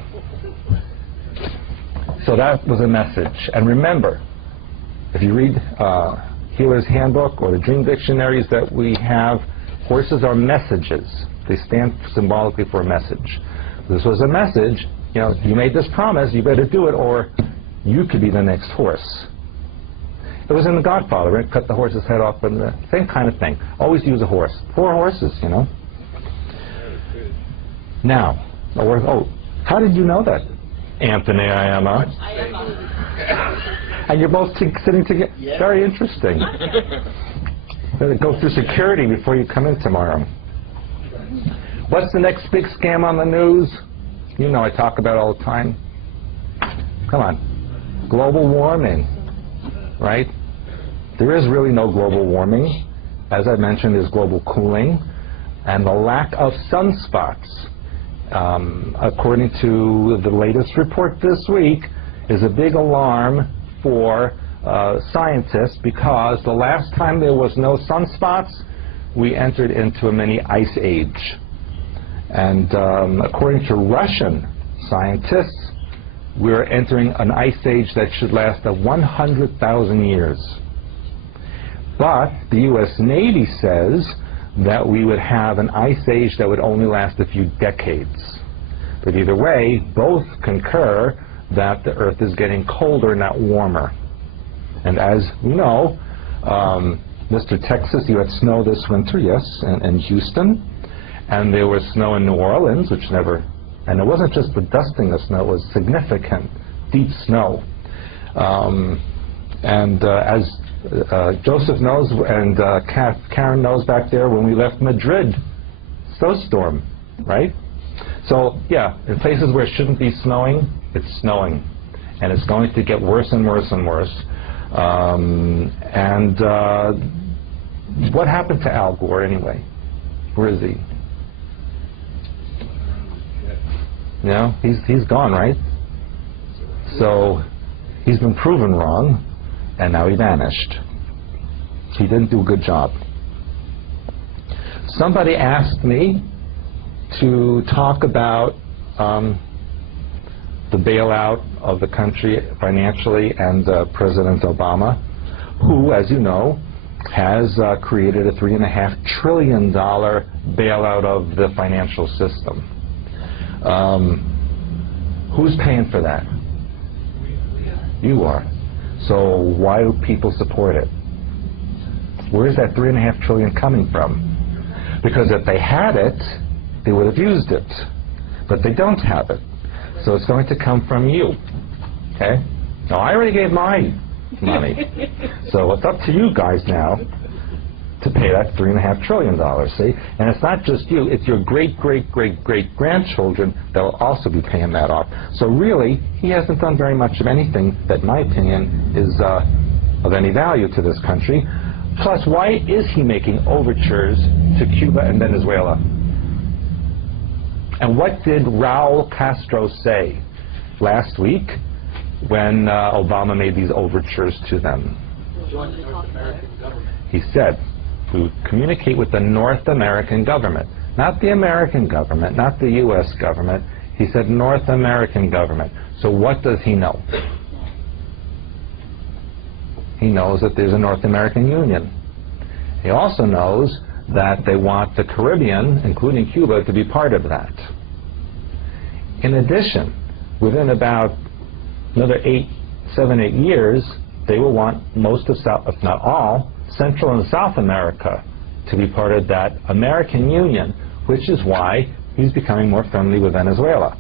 So that was a message. And remember, if you read Healer's Handbook or the Dream Dictionaries that we have, horses are messages. They stand symbolically for a message. This was a message. You know, you made this promise, you better do it, or you could be the next horse. It was in The Godfather, right? Cut the horse's head off, and the same kind of thing. Always use a horse. 4 horses, you know. Now, how did you know that, Anthony? I am. And you're both sitting together. Yeah. Very interesting. Better go through security before you come in tomorrow. What's the next big scam on the news? You know I talk about it all the time. Come on. Global warming, right? There is really no global warming. As I mentioned, there's global cooling. And the lack of sunspots, according to the latest report this week, is a big alarm for scientists, because the last time there was no sunspots, we entered into a mini ice age. And according to Russian scientists, we're entering an ice age that should last 100,000 years. But the U.S. Navy says that we would have an ice age that would only last a few decades. But either way, both concur that the Earth is getting colder, not warmer. And as we know, Mr. Texas, you had snow this winter, yes, in Houston. And there was snow in New Orleans, which never, and it wasn't just the dusting of snow, it was significant, deep snow. As Joseph knows and Karen knows back there, when we left Madrid, snowstorm, right? So, yeah, in places where it shouldn't be snowing, it's snowing. And it's going to get worse and worse and worse. What happened to Al Gore anyway? Where is he? No, he's gone, right? So he's been proven wrong, and now he vanished. He didn't do a good job. Somebody asked me to talk about the bailout of the country financially and President Obama, who, as you know, has created a $3.5 trillion bailout of the financial system. Who's paying for that? You are. So why do people support it? Where is that $3.5 trillion coming from? Because if they had it, they would have used it. But they don't have it. So it's going to come from you. Okay? Now, I already gave my money. So it's up to you guys now to pay that $3.5 trillion, see? And it's not just you, it's your great-great-great-great-grandchildren that will also be paying that off. So really, he hasn't done very much of anything that, in my opinion, is of any value to this country. Plus, why is he making overtures to Cuba and Venezuela? And what did Raul Castro say last week when Obama made these overtures to them? Join the North American government. He said, we would communicate with the North American government, not the American government, not the U.S. government. He said North American government. So what does he know? He knows that there's a North American Union. He also knows that they want the Caribbean, including Cuba, to be part of that. In addition, within about another 7, 8 years, they will want most of South, if not all, Central and South America to be part of that American Union, which is why he's becoming more friendly with Venezuela.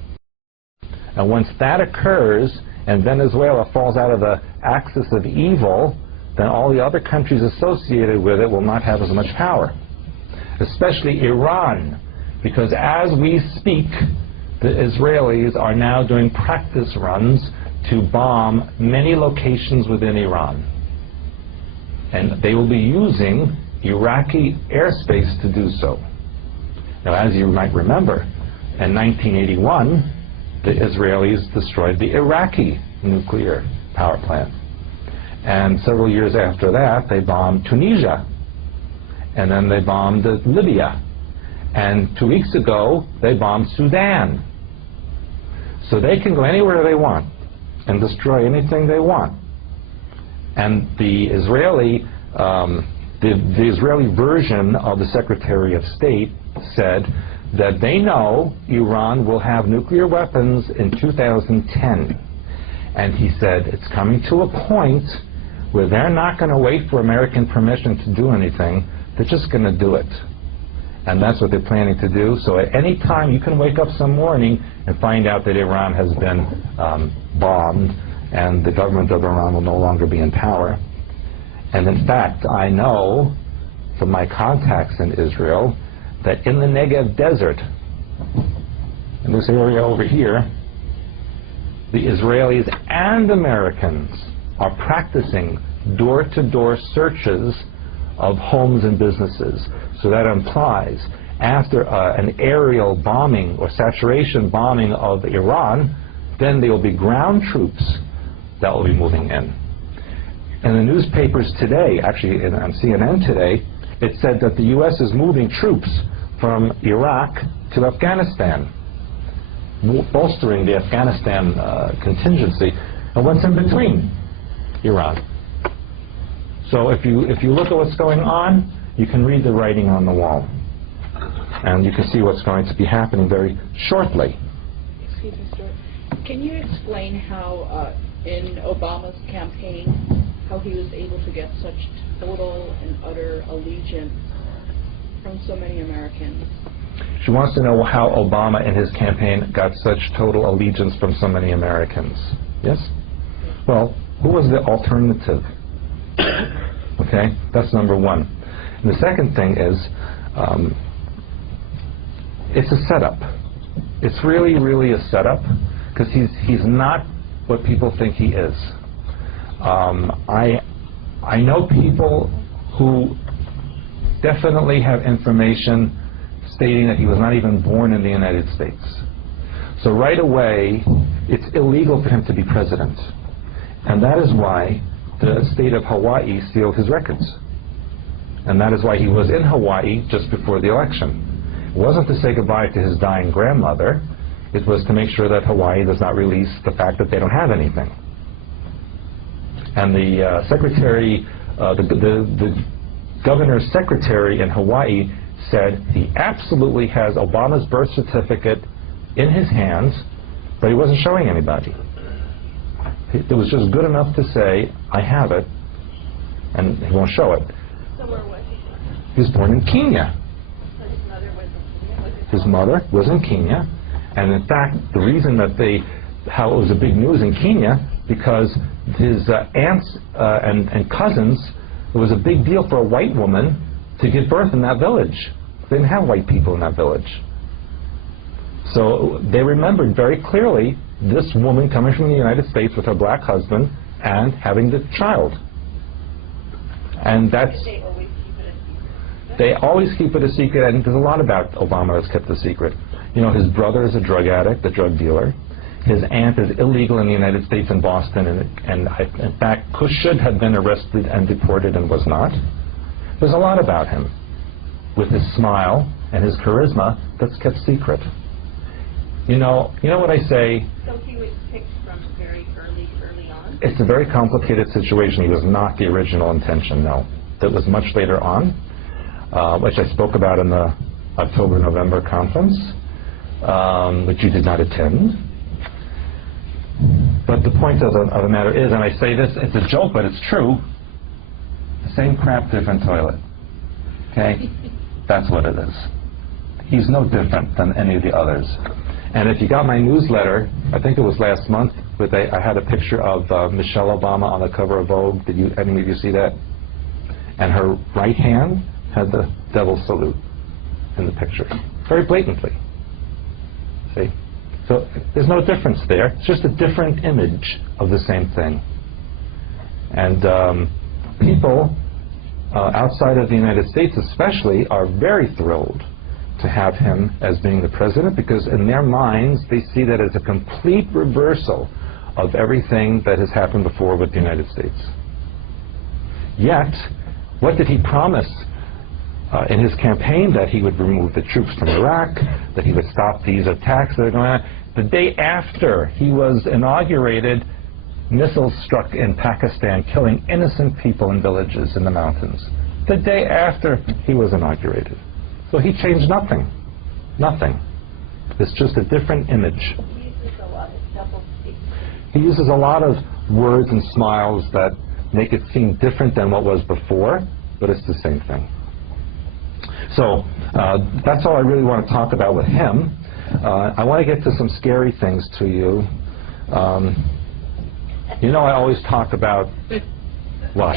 And once that occurs and Venezuela falls out of the axis of evil, then all the other countries associated with it will not have as much power, especially Iran, because as we speak, the Israelis are now doing practice runs to bomb many locations within Iran. And they will be using Iraqi airspace to do so. Now, as you might remember, in 1981, the Israelis destroyed the Iraqi nuclear power plant. And several years after that, they bombed Tunisia. And then they bombed Libya. And 2 weeks ago, they bombed Sudan. So they can go anywhere they want and destroy anything they want. And the Israeli version of the Secretary of State said that they know Iran will have nuclear weapons in 2010. And he said it's coming to a point where they're not going to wait for American permission to do anything. They're just going to do it. And that's what they're planning to do. So at any time, you can wake up some morning and find out that Iran has been bombed and the government of Iran will no longer be in power. And in fact, I know from my contacts in Israel that in the Negev desert, in this area over here, the Israelis and Americans are practicing door-to-door searches of homes and businesses. So that implies after an aerial bombing or saturation bombing of Iran, then there will be ground troops that will be moving in. In the newspapers today, actually on CNN today, it said that the U.S. is moving troops from Iraq to Afghanistan, bolstering the Afghanistan contingency. And what's in between? Iran. So if you look at what's going on, you can read the writing on the wall. And you can see what's going to be happening very shortly. Excuse me, Stuart. Can you explain how, in Obama's campaign, how he was able to get such total and utter allegiance from so many Americans? She wants to know how Obama in his campaign got such total allegiance from so many Americans. Yes? Well, who was the alternative? Okay, that's number one. And the second thing is, it's a setup. It's really, really a setup, because he's not what people think he is. I know people who definitely have information stating that he was not even born in the United States. So right away, it's illegal for him to be president. And that is why the state of Hawaii sealed his records. And that is why he was in Hawaii just before the election. It wasn't to say goodbye to his dying grandmother. It was to make sure that Hawaii does not release the fact that they don't have anything. And the secretary, the governor's secretary in Hawaii said he absolutely has Obama's birth certificate in his hands, but he wasn't showing anybody. It was just good enough to say, I have it, and he won't show it. So where was he? He was born in Kenya. So his mother was in Kenya? His mother was in Kenya, and in fact, the reason that how it was a big news in Kenya, because his aunts and cousins, it was a big deal for a white woman to give birth in that village. They didn't have white people in that village. So they remembered very clearly this woman coming from the United States with her black husband and having the child. And that's... They always keep it a secret? They always keep it a secret, and there's a lot about Obama that's kept a secret. You know, his brother is a drug addict, a drug dealer. His aunt is illegal in the United States in Boston, and in fact, should have been arrested and deported and was not. There's a lot about him, with his smile and his charisma, that's kept secret. You know what I say? So he was picked from very early on? It's a very complicated situation. He was not the original intention, no. That was much later on, which I spoke about in the October-November conference, which you did not attend. But the point of the matter is, and I say this, it's a joke, but it's true, same crap, different toilet. Okay? That's what it is. He's no different than any of the others. And if you got my newsletter, I think it was last month, but I had a picture of Michelle Obama on the cover of Vogue. Did any of you see that? And her right hand had the devil salute in the picture, very blatantly. See? So there's no difference there. It's just a different image of the same thing. And people outside of the United States especially are very thrilled to have him as being the president, because in their minds they see that as a complete reversal of everything that has happened before with the United States. Yet, what did he promise in his campaign? That he would remove the troops from Iraq, that he would stop these attacks that are going on. The day after he was inaugurated, missiles struck in Pakistan, killing innocent people in villages in the mountains. The day after he was inaugurated. So he changed nothing. Nothing. It's just a different image. He uses a lot of double-speak. He uses a lot of words and smiles that make it seem different than what was before, but it's the same thing. So that's all I really want to talk about with him. I want to get to some scary things to you. You know, I always talk about what?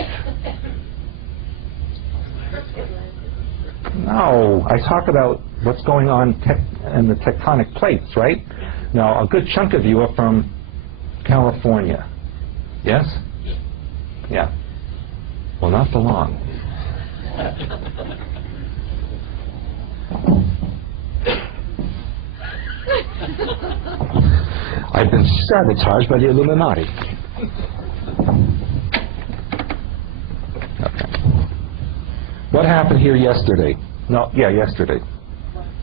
No, I talk about what's going on in the tectonic plates, right? Now, a good chunk of you are from California. Yes? Yeah. Well, not for long. I've been sabotaged by the Illuminati. Okay. What happened here yesterday? No, yeah, yesterday.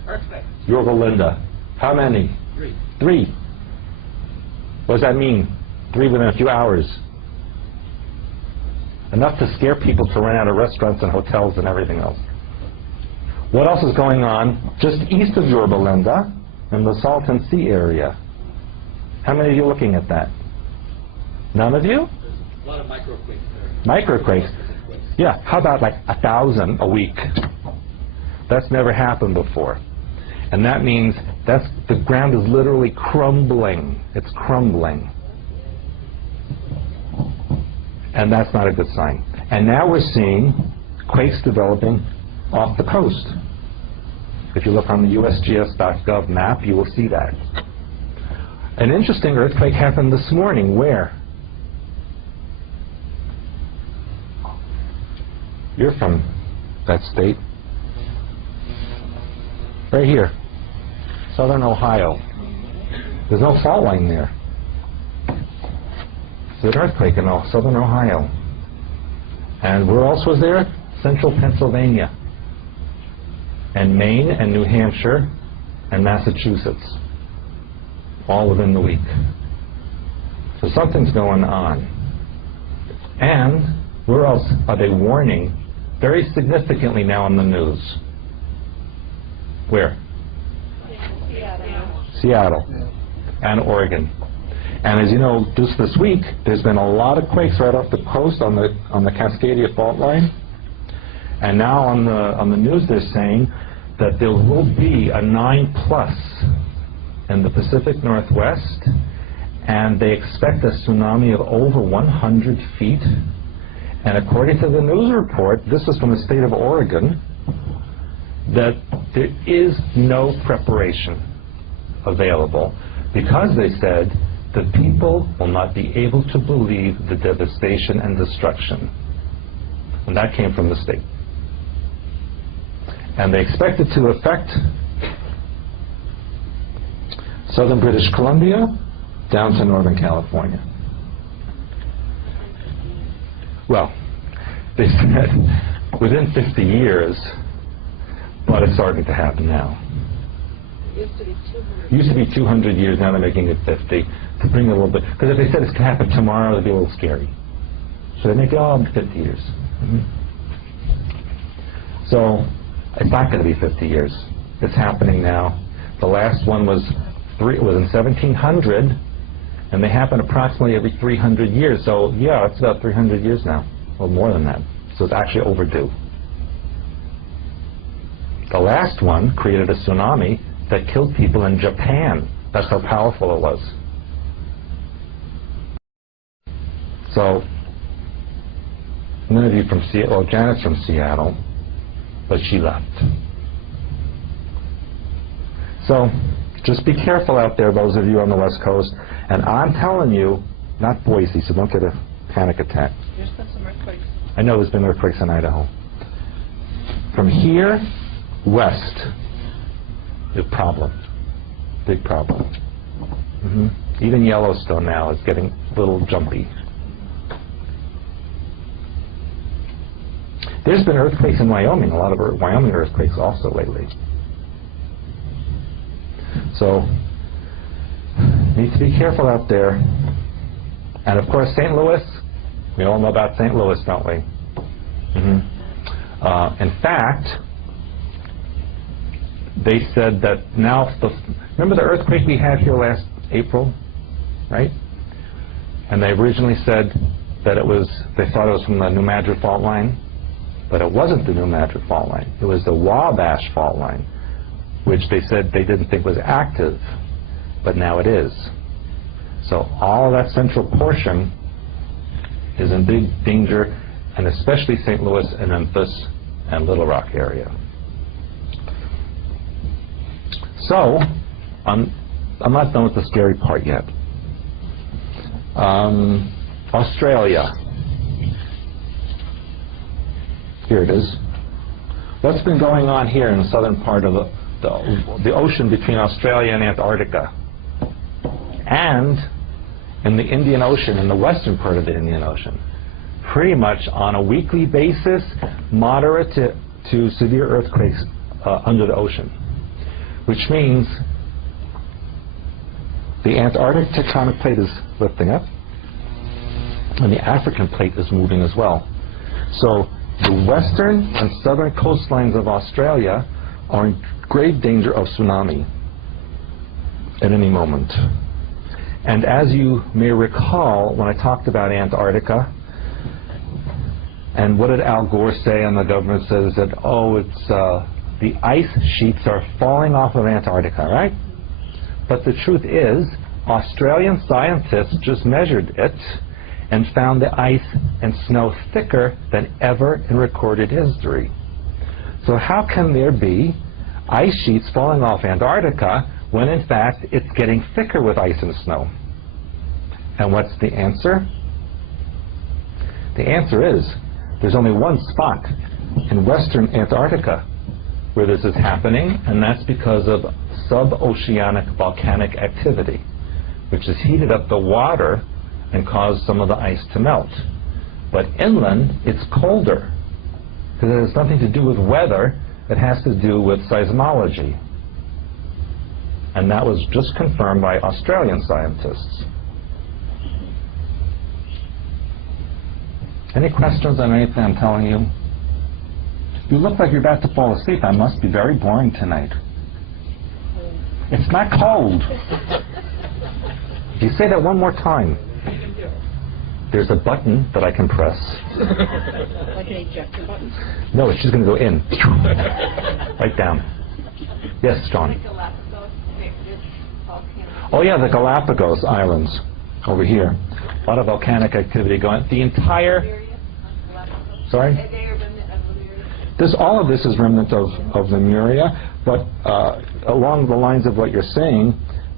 Earthquake. Yorba Linda. How many? 3. 3. What does that mean? 3 within a few hours. Enough to scare people to run out of restaurants and hotels and everything else. What else is going on just east of Yorba Linda in the Salton Sea area? How many of you looking at that? None of you? There's a lot of microquakes there. Microquakes? Yeah, how about like 1,000 a week? That's never happened before. And that means the ground is literally crumbling. It's crumbling. And that's not a good sign. And now we're seeing quakes developing off the coast. If you look on the USGS.gov map, you will see that. An interesting earthquake happened this morning. Where? You're from that state. Right here. Southern Ohio. There's no fault line there. There's an earthquake in southern Ohio. And where else was there? Central Pennsylvania. And Maine and New Hampshire and Massachusetts. All within the week. So something's going on. And where else are they warning very significantly now on the news? Where? Seattle. And Oregon. And as you know, just this week, there's been a lot of quakes right off the coast on the Cascadia fault line. And now on the news they're saying that there will be a 9+ in the Pacific Northwest, and they expect a tsunami of over 100 feet. And according to the news report, this is from the state of Oregon, that there is no preparation available because they said the people will not be able to believe the devastation and destruction. And that came from the state. And they expect it to affect southern British Columbia down to Northern California. Well, they said within 50 years, but it's starting to happen now. It used to be 200. Used to be 200 years, now they're making it 50 to bring it a little bit. Because if they said it's going to happen tomorrow, it'd be a little scary. So they make it all 50 years. So it's not going to be 50 years. It's happening now. The last one was in 1700, and they happen approximately every 300 years. So yeah, it's about 300 years now, or more than that. So it's actually overdue. The last one created a tsunami that killed people in Japan. That's how powerful it was. So, none of you from Seattle, well, Janet's from Seattle, but she left. So, just be careful out there, those of you on the West Coast. And I'm telling you, not Boise, so don't get a panic attack. There's been some earthquakes. I know there's been earthquakes in Idaho. From here, west, a problem. Big problem. Even Yellowstone now is getting a little jumpy. There's been earthquakes in Wyoming, a lot of Wyoming earthquakes also lately. So, need to be careful out there. And of course, St. Louis, we all know about St. Louis, don't we? In fact, they said that now, remember the earthquake we had here last April, right? And they originally said that they thought it was from the New Madrid fault line, but it wasn't the New Madrid fault line. It was the Wabash fault line, which they said they didn't think was active, but now it is. So all that central portion is in big danger, and especially St. Louis and Memphis and Little Rock area. So, I'm not done with the scary part yet. Australia. Here it is. What's been going on here in the southern part of the ocean between Australia and Antarctica? And in the Indian Ocean, in the western part of the Indian Ocean. Pretty much on a weekly basis, moderate to severe earthquakes under the ocean. which means the Antarctic tectonic plate is lifting up, and the African plate is moving as well. So the western and southern coastlines of Australia are in grave danger of tsunami at any moment. And as you may recall, when I talked about Antarctica, and what did Al Gore say, and the government says that, oh, it's the ice sheets are falling off of Antarctica, right? But the truth is, Australian scientists just measured it and found the ice and snow thicker than ever in recorded history. So how can there be ice sheets falling off Antarctica when in fact it's getting thicker with ice and snow? And what's the answer? The answer is there's only one spot in western Antarctica where this is happening, and that's because of sub-oceanic volcanic activity, which has heated up the water and caused some of the ice to melt. But inland, it's colder, because it has nothing to do with weather, it has to do with seismology. And that was just confirmed by Australian scientists. Any questions on anything I'm telling you? You look like you're about to fall asleep. I must be very boring tonight. It's not cold. You say that one more time. There's a button that I can press. Like an ejector button? No, she's going to go in. Right down. Yes, John. Oh yeah, the Galapagos Islands over here. A lot of volcanic activity going. The entire. Sorry. All of this is remnant of Lemuria, but along the lines of what you're saying,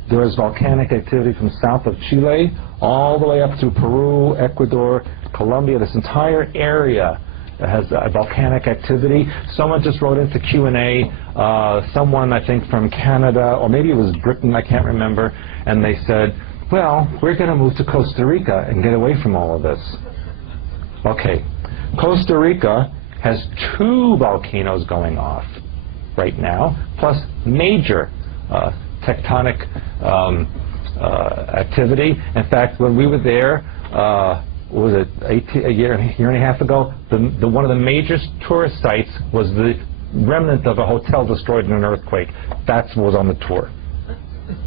there is volcanic activity from south of Chile all the way up through Peru, Ecuador, Colombia. This entire area has volcanic activity. Someone just wrote into Q&A, someone I think from Canada, or maybe it was Britain, I can't remember, and they said, well, we're going to move to Costa Rica and get away from all of this. Okay, Costa Rica has 2 volcanoes going off right now, plus major tectonic activity. In fact, when we were there, what was it, a year and a half ago, one of the major tourist sites was the remnant of a hotel destroyed in an earthquake. That was on the tour,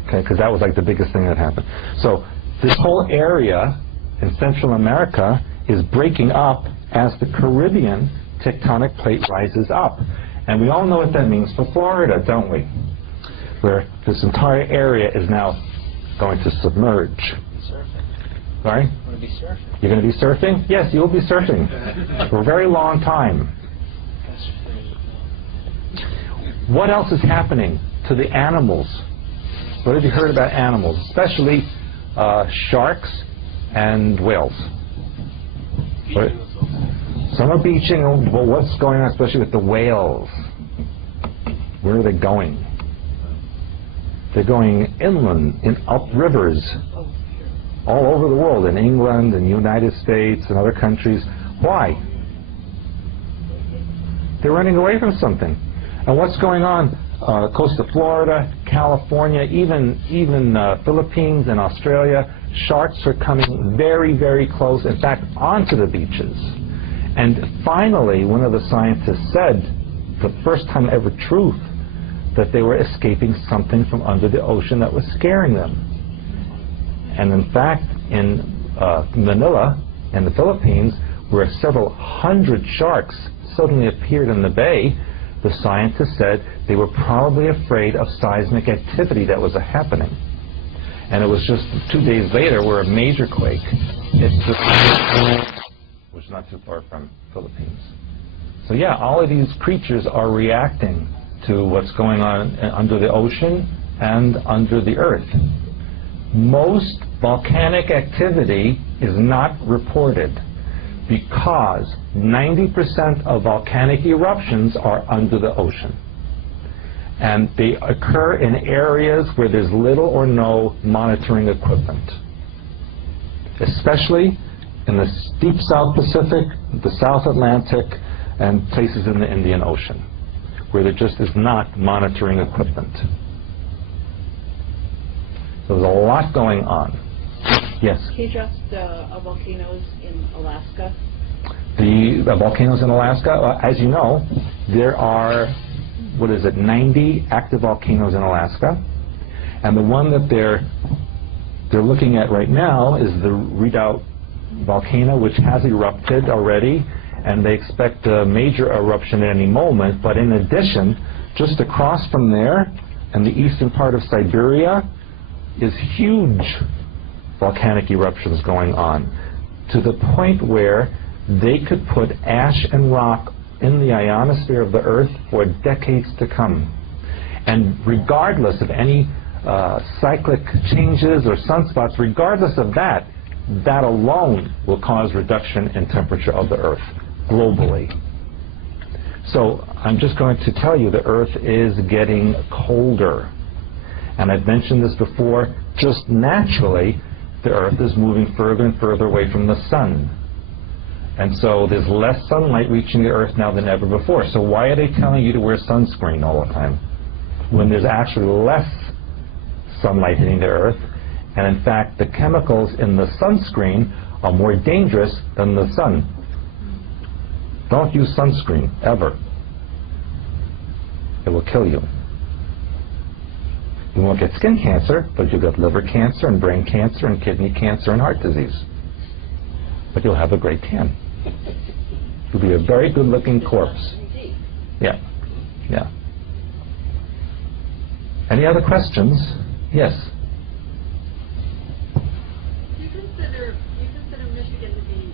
okay, because that was like the biggest thing that happened. So this whole area in Central America is breaking up as the Caribbean tectonic plate rises up. And we all know what that means for Florida, don't we? Where this entire area is now going to submerge. Surfing. Sorry? I'm going to be surfing. You're going to be surfing? Yes, you'll be surfing for a very long time. What else is happening to the animals? What have you heard about animals, especially sharks and whales? What? Some are beaching. Well, what's going on, especially with the whales? Where are they going? They're going inland, up rivers, all over the world, in England, in the United States, and other countries. Why? They're running away from something. And what's going on? Coast of Florida, California, even Philippines and Australia, sharks are coming very, very close, in fact, onto the beaches. And finally, one of the scientists said, for the first time ever truth, that they were escaping something from under the ocean that was scaring them. And in fact, in Manila, in the Philippines, where several hundred sharks suddenly appeared in the bay, the scientists said they were probably afraid of seismic activity that was happening. And it was just 2 days later where a major quake hit the which is not too far from Philippines. So yeah, all of these creatures are reacting to what's going on under the ocean and under the earth. Most volcanic activity is not reported because 90% of volcanic eruptions are under the ocean. And they occur in areas where there's little or no monitoring equipment, especially in the deep South Pacific, the South Atlantic, and places in the Indian Ocean, where there just is not monitoring equipment. So there's a lot going on. Yes? He addressed volcanoes in Alaska. The volcanoes in Alaska, as you know, there are, 90 active volcanoes in Alaska. And the one that they're looking at right now is the Redoubt volcano, which has erupted already, and they expect a major eruption at any moment. But in addition, just across from there, in the eastern part of Siberia, is huge volcanic eruptions going on, to the point where they could put ash and rock in the ionosphere of the Earth for decades to come. And regardless of any cyclic changes or sunspots, regardless of that, that alone will cause reduction in temperature of the Earth globally. So I'm just going to tell you the Earth is getting colder. And I've mentioned this before, just naturally, the Earth is moving further and further away from the sun. And so there's less sunlight reaching the Earth now than ever before. So why are they telling you to wear sunscreen all the time, when there's actually less sunlight hitting the Earth? And in fact, the chemicals in the sunscreen are more dangerous than the sun. Don't use sunscreen, ever. It will kill you. You won't get skin cancer, but you'll get liver cancer and brain cancer and kidney cancer and heart disease. But you'll have a great tan. You'll be a very good-looking corpse. Yeah, yeah. Any other questions? Yes. Do you consider Michigan to be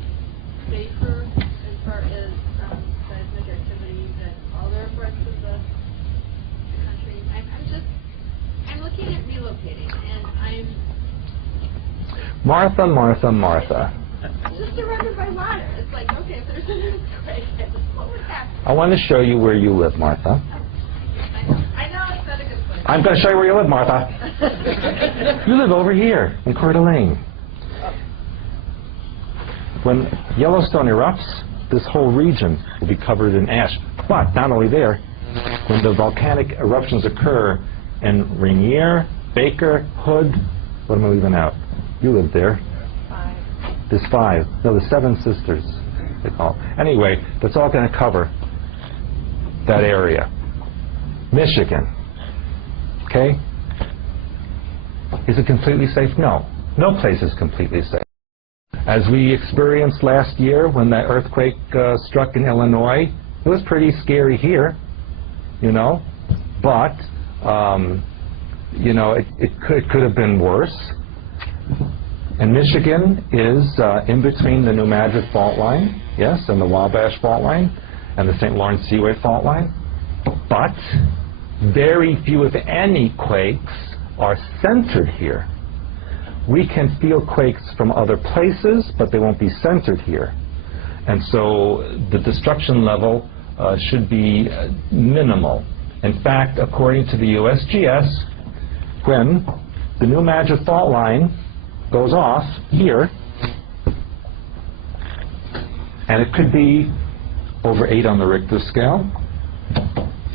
safer as far as seismic activity than other parts of the country? I'm looking at relocating, and I'm Martha. just surrounded by water. It's like, okay, if there's an earthquake, what would happen? I want to show you where you live, Martha. I know it's not a good place. I'm going to show you where you live, Martha. You live over here in Coeur d'Alene. When Yellowstone erupts, this whole region will be covered in ash. But not only there, when the volcanic eruptions occur in Rainier, Baker, Hood, what am I leaving out? You live there. 5. There's 5. No, there's 7 sisters, they call it. Anyway, that's all going to cover that area. Michigan. Okay? Is it completely safe? No. No place is completely safe. As we experienced last year when that earthquake struck in Illinois, it was pretty scary here, you know, but, you know, it could have been worse. And Michigan is in between the New Madrid fault line, yes, and the Wabash fault line, and the St. Lawrence Seaway fault line. But very few, if any, quakes are centered here. We can feel quakes from other places, but they won't be centered here. And so the destruction level should be minimal. In fact, according to the USGS, when the New Madrid fault line goes off here, and it could be over 8 on the Richter scale,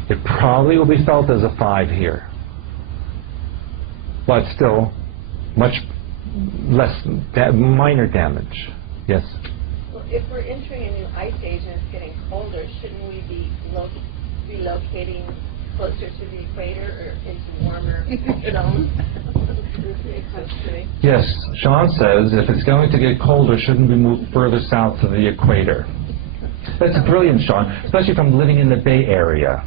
it probably will be felt as a 5 here. But still, much less minor damage. Yes? Well, if we're entering a new ice age and it's getting colder, shouldn't we be relocating closer to the equator or into warmer zones? Yes, Sean says if it's going to get colder, shouldn't we move further south to the equator? That's brilliant, Sean, especially if I'm living in the Bay Area.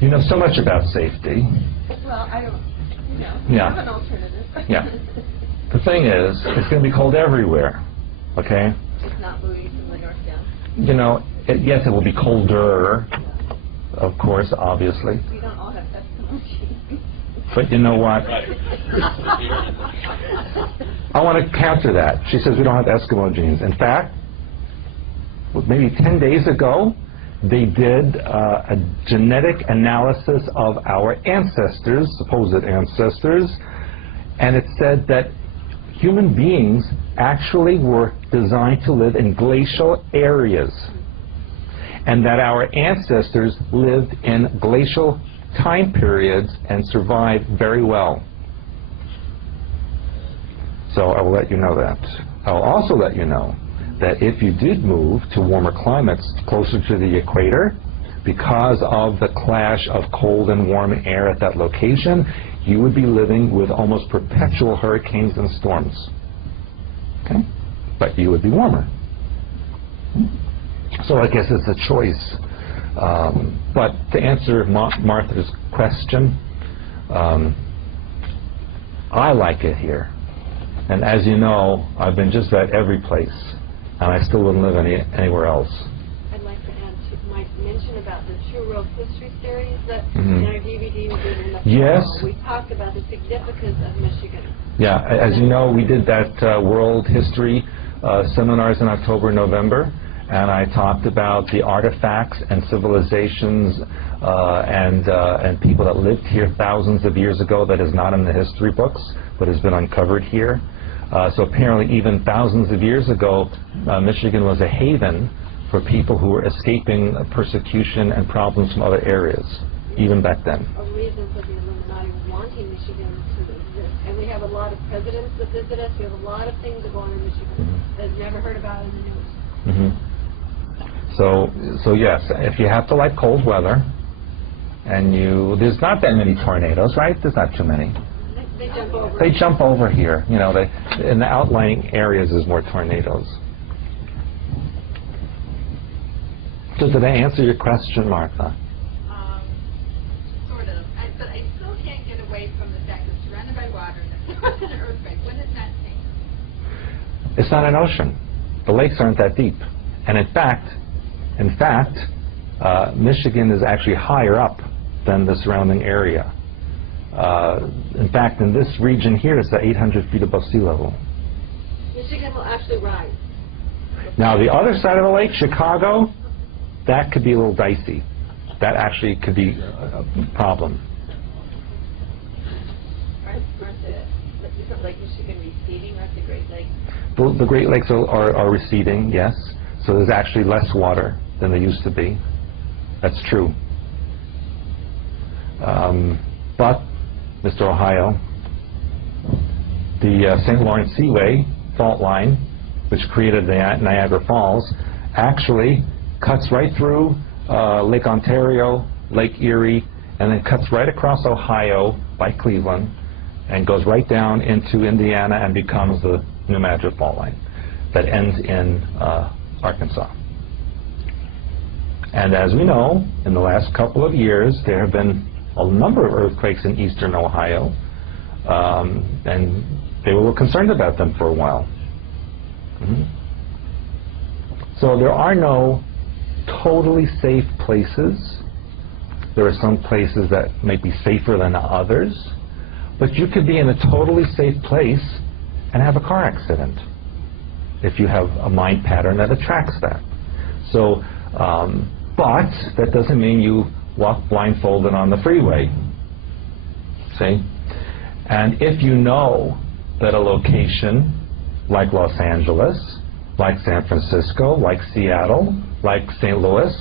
You know so much about safety. Well, I don't, you know, Yeah. have an alternative. Yeah. The thing is, it's going to be cold everywhere, okay? Just not moving from the north down. You know, yes, it will be colder, of course, obviously. We don't all have Eskimo genes. But you know what? I want to counter that. She says we don't have Eskimo genes. In fact, maybe 10 days ago, they did a genetic analysis of our ancestors, supposed ancestors, and it said that human beings actually were designed to live in glacial areas, and that our ancestors lived in glacial time periods and survived very well. So I will let you know that. I'll also let you know that if you did move to warmer climates closer to the equator, because of the clash of cold and warm air at that location, you would be living with almost perpetual hurricanes and storms. Okay? But you would be warmer. So I guess it's a choice. But to answer Martha's question, I like it here. And as you know, I've been just about every place, and I still wouldn't live anywhere else. I'd like to add to Mike's mention about the True World History series that in our DVD we did in the Yes. fall. We talked about the significance of Michigan. Yeah, as you know, we did that world history seminars in October, November, and I talked about the artifacts and civilizations and people that lived here thousands of years ago that is not in the history books, but has been uncovered here. So apparently even thousands of years ago, Michigan was a haven for people who were escaping persecution and problems from other areas, even back then. A reason for the Illuminati wanting Michigan to exist. And we have a lot of presidents that visit us. We have a lot of things that go on in Michigan that I've never heard about in the news. So yes, if you have to like cold weather, and there's not that many tornadoes, right? There's not too many. They jump over. They jump over here. You know, in the outlying areas there's more tornadoes. So did I answer your question, Martha? Sort of. But I still can't get away from the fact that surrounded by water, that there was an earthquake. When did that change? It's not an ocean. The lakes aren't that deep. And in fact, Michigan is actually higher up than the surrounding area. In fact, in this region here, it's at 800 feet above sea level. Michigan will actually rise. Now, the other side of the lake, Chicago, that could be a little dicey. That actually could be a problem. Isn't Lake Michigan receding, aren't the Great Lakes? The Great Lakes are receding, yes. So there's actually less water than there used to be. That's true. But, Mr. Ohio, the St. Lawrence Seaway fault line, which created the Niagara Falls, actually cuts right through Lake Ontario, Lake Erie, and then cuts right across Ohio by Cleveland and goes right down into Indiana and becomes the New Madrid fault line that ends in Arkansas. And as we know, in the last couple of years, there have been a number of earthquakes in eastern Ohio, and they were concerned about them for a while. So there are no totally safe places. There are some places that may be safer than others, but you could be in a totally safe place and have a car accident if you have a mind pattern that attracts that. So, but that doesn't mean you walk blindfolded on the freeway. See? And if you know that a location like Los Angeles, like San Francisco, like Seattle, like St. Louis,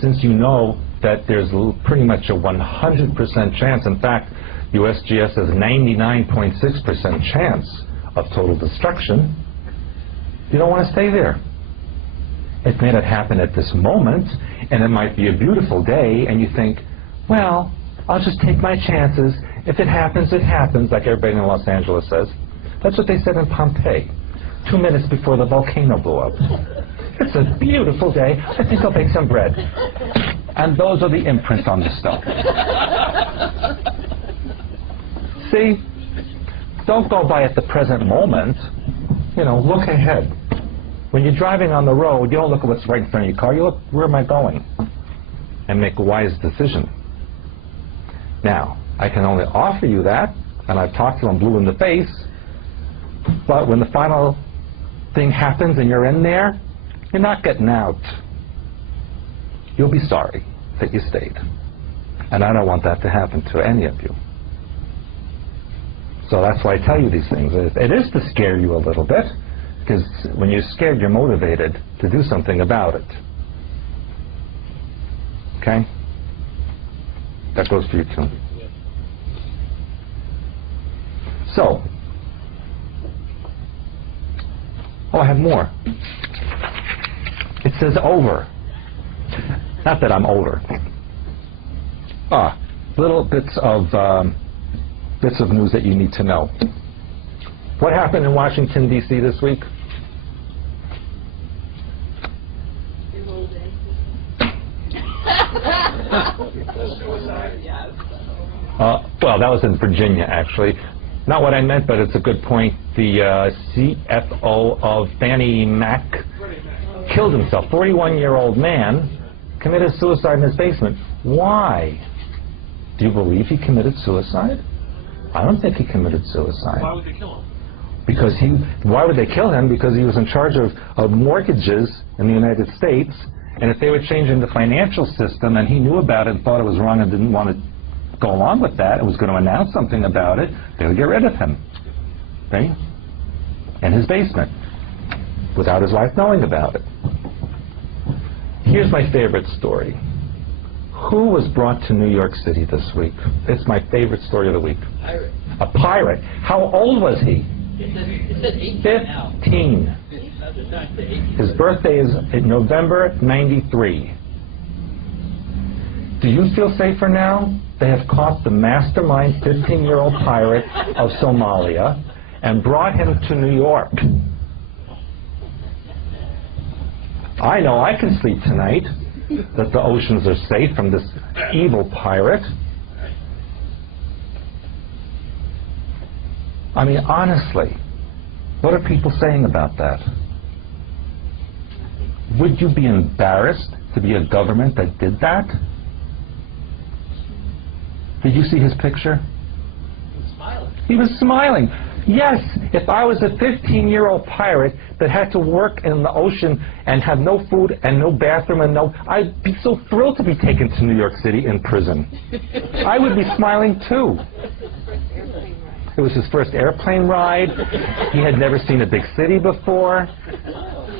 since you know that there's pretty much a 100% chance, in fact, USGS has 99.6% chance of total destruction, you don't want to stay there. It may not happen at this moment, and it might be a beautiful day, and you think, well, I'll just take my chances. If it happens, like everybody in Los Angeles says. That's what they said in Pompeii, 2 minutes before the volcano blew up. It's a beautiful day. I think I'll bake some bread. And those are the imprints on the stone. See? Don't go by at the present moment. You know, look ahead. When you're driving on the road, you don't look at what's right in front of your car. You look, where am I going? And make a wise decision. Now, I can only offer you that, and I've talked to them blue in the face, but when the final thing happens and you're in there, you're not getting out. You'll be sorry that you stayed. And I don't want that to happen to any of you. So that's why I tell you these things. It is to scare you a little bit, because when you're scared, you're motivated to do something about it. Okay? That goes for you too. So, Oh, I have more. It says over. Not that I'm over. Little bits of news that you need to know. What happened in Washington, D.C. this week? Well, that was in Virginia, actually. Not what I meant, but it's a good point. The CFO of Fannie Mac killed himself. 41-year-old man committed suicide in his basement. Why? Do you believe he committed suicide? I don't think he committed suicide. Why would they kill him? Because why would they kill him? Because he was in charge of mortgages in the United States, and if they were changing the financial system and he knew about it and thought it was wrong and didn't want to go along with that and was going to announce something about it, they would get rid of him. Okay? In his basement, without his wife knowing about it. Here's my favorite story. Who was brought to New York City this week? It's my favorite story of the week. Pirate. A pirate. How old was he? It says 18 now. 15. His birthday is in November '93. Do you feel safer now? They have caught the mastermind 15-year-old pirate of Somalia and brought him to New York. I know I can sleep tonight, that the oceans are safe from this evil pirate. I mean, honestly, what are people saying about that? Would you be embarrassed to be a government that did that? Did you see his picture? He was smiling. He was smiling. Yes, if I was a 15-year-old pirate that had to work in the ocean and have no food and no bathroom and I'd be so thrilled to be taken to New York City in prison. I would be smiling too. It was his first airplane ride. He had never seen a big city before.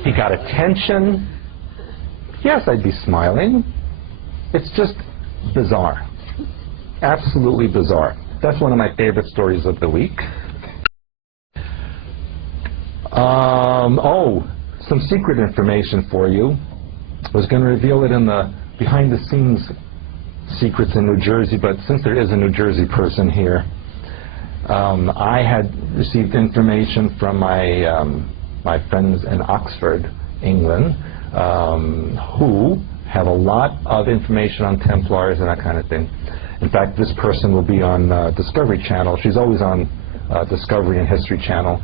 He got attention. Yes, I'd be smiling. It's just bizarre. Absolutely bizarre. That's one of my favorite stories of the week. Some secret information for you. I was going to reveal it in the behind-the-scenes secrets in New Jersey, but since there is a New Jersey person here, I had received information from my friends in Oxford, England, who have a lot of information on Templars and that kind of thing. In fact, this person will be on Discovery Channel. She's always on Discovery and History Channel.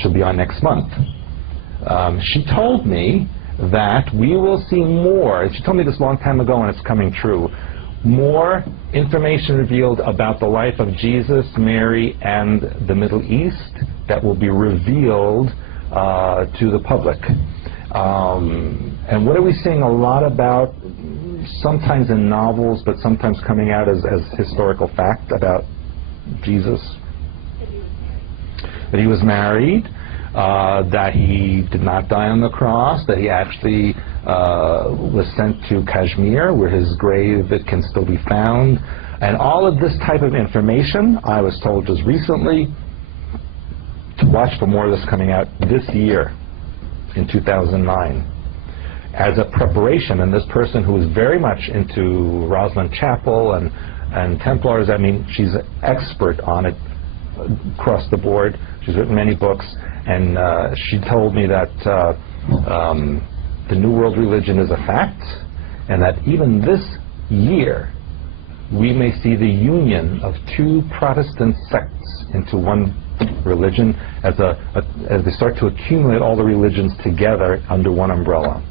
She'll be on next month. She told me that we will see more. She told me this a long time ago, and it's coming true. More information revealed about the life of Jesus, Mary, and the Middle East that will be revealed to the public. And what are we seeing a lot about, sometimes in novels, but sometimes coming out as historical fact about Jesus? That he was married, that he did not die on the cross, that he actually was sent to Kashmir, where his grave can still be found. And all of this type of information, I was told just recently, to watch for more of this coming out this year, in 2009, as a preparation. And this person who is very much into Rosslyn Chapel and Templars, I mean, she's an expert on it across the board. She's written many books, and she told me that the New World Religion is a fact, and that even this year we may see the union of two Protestant sects into one religion as they start to accumulate all the religions together under one umbrella.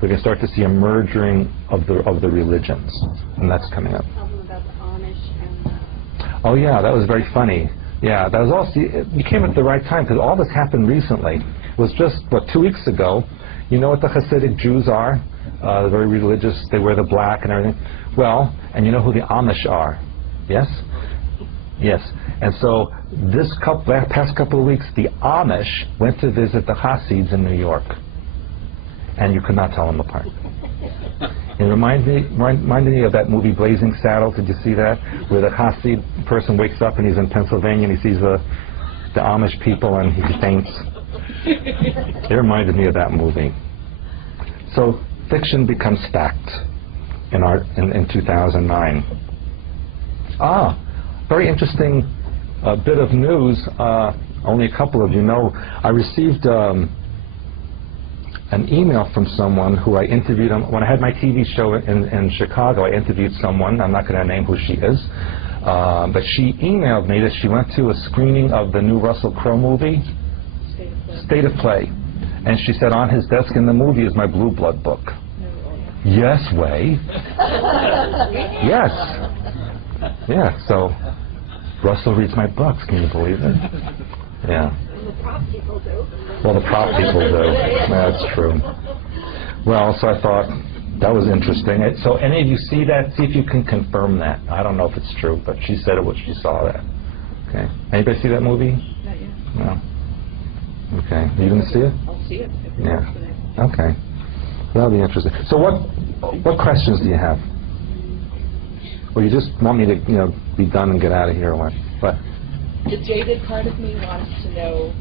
We can start to see a merging of the religions, and that's coming up. Tell them about the Amish and Oh yeah, that was very funny. Yeah, that was all. You came at the right time, because all this happened recently. It was just 2 weeks ago. You know what the Hasidic Jews are? They're very religious. They wear the black and everything. Well, and you know who the Amish are? Yes? Yes. And so this past couple of weeks, the Amish went to visit the Hasids in New York, and you could not tell them apart. It reminded me of that movie Blazing Saddles. Did you see that? Where the Hasid person wakes up and he's in Pennsylvania and he sees the Amish people and he faints. It reminded me of that movie. So fiction becomes fact in 2009. Very interesting bit of news. Only a couple of you know. I received an email from someone who I interviewed when I had my TV show in Chicago. I interviewed someone. I'm not going to name who she is, but she emailed me that she went to a screening of the new Russell Crowe movie, State of Play, and she said on his desk in the movie is my Blue Blood book. Yes, Way. Yes. Yeah. So Russell reads my books. Can you believe it? Yeah. The prop people do. Well, the prop people do. That's true. Well, so I thought that was interesting. So any of you see that? See if you can confirm that. I don't know if it's true, but she said it was. She saw that. Okay. Anybody see that movie? Not yet. No. Okay. You didn't see it? I'll see it. Yeah. Okay. That'll be interesting. So what questions do you have? Or you just want me to, be done and get out of here or what? What? The jaded part of me wants to know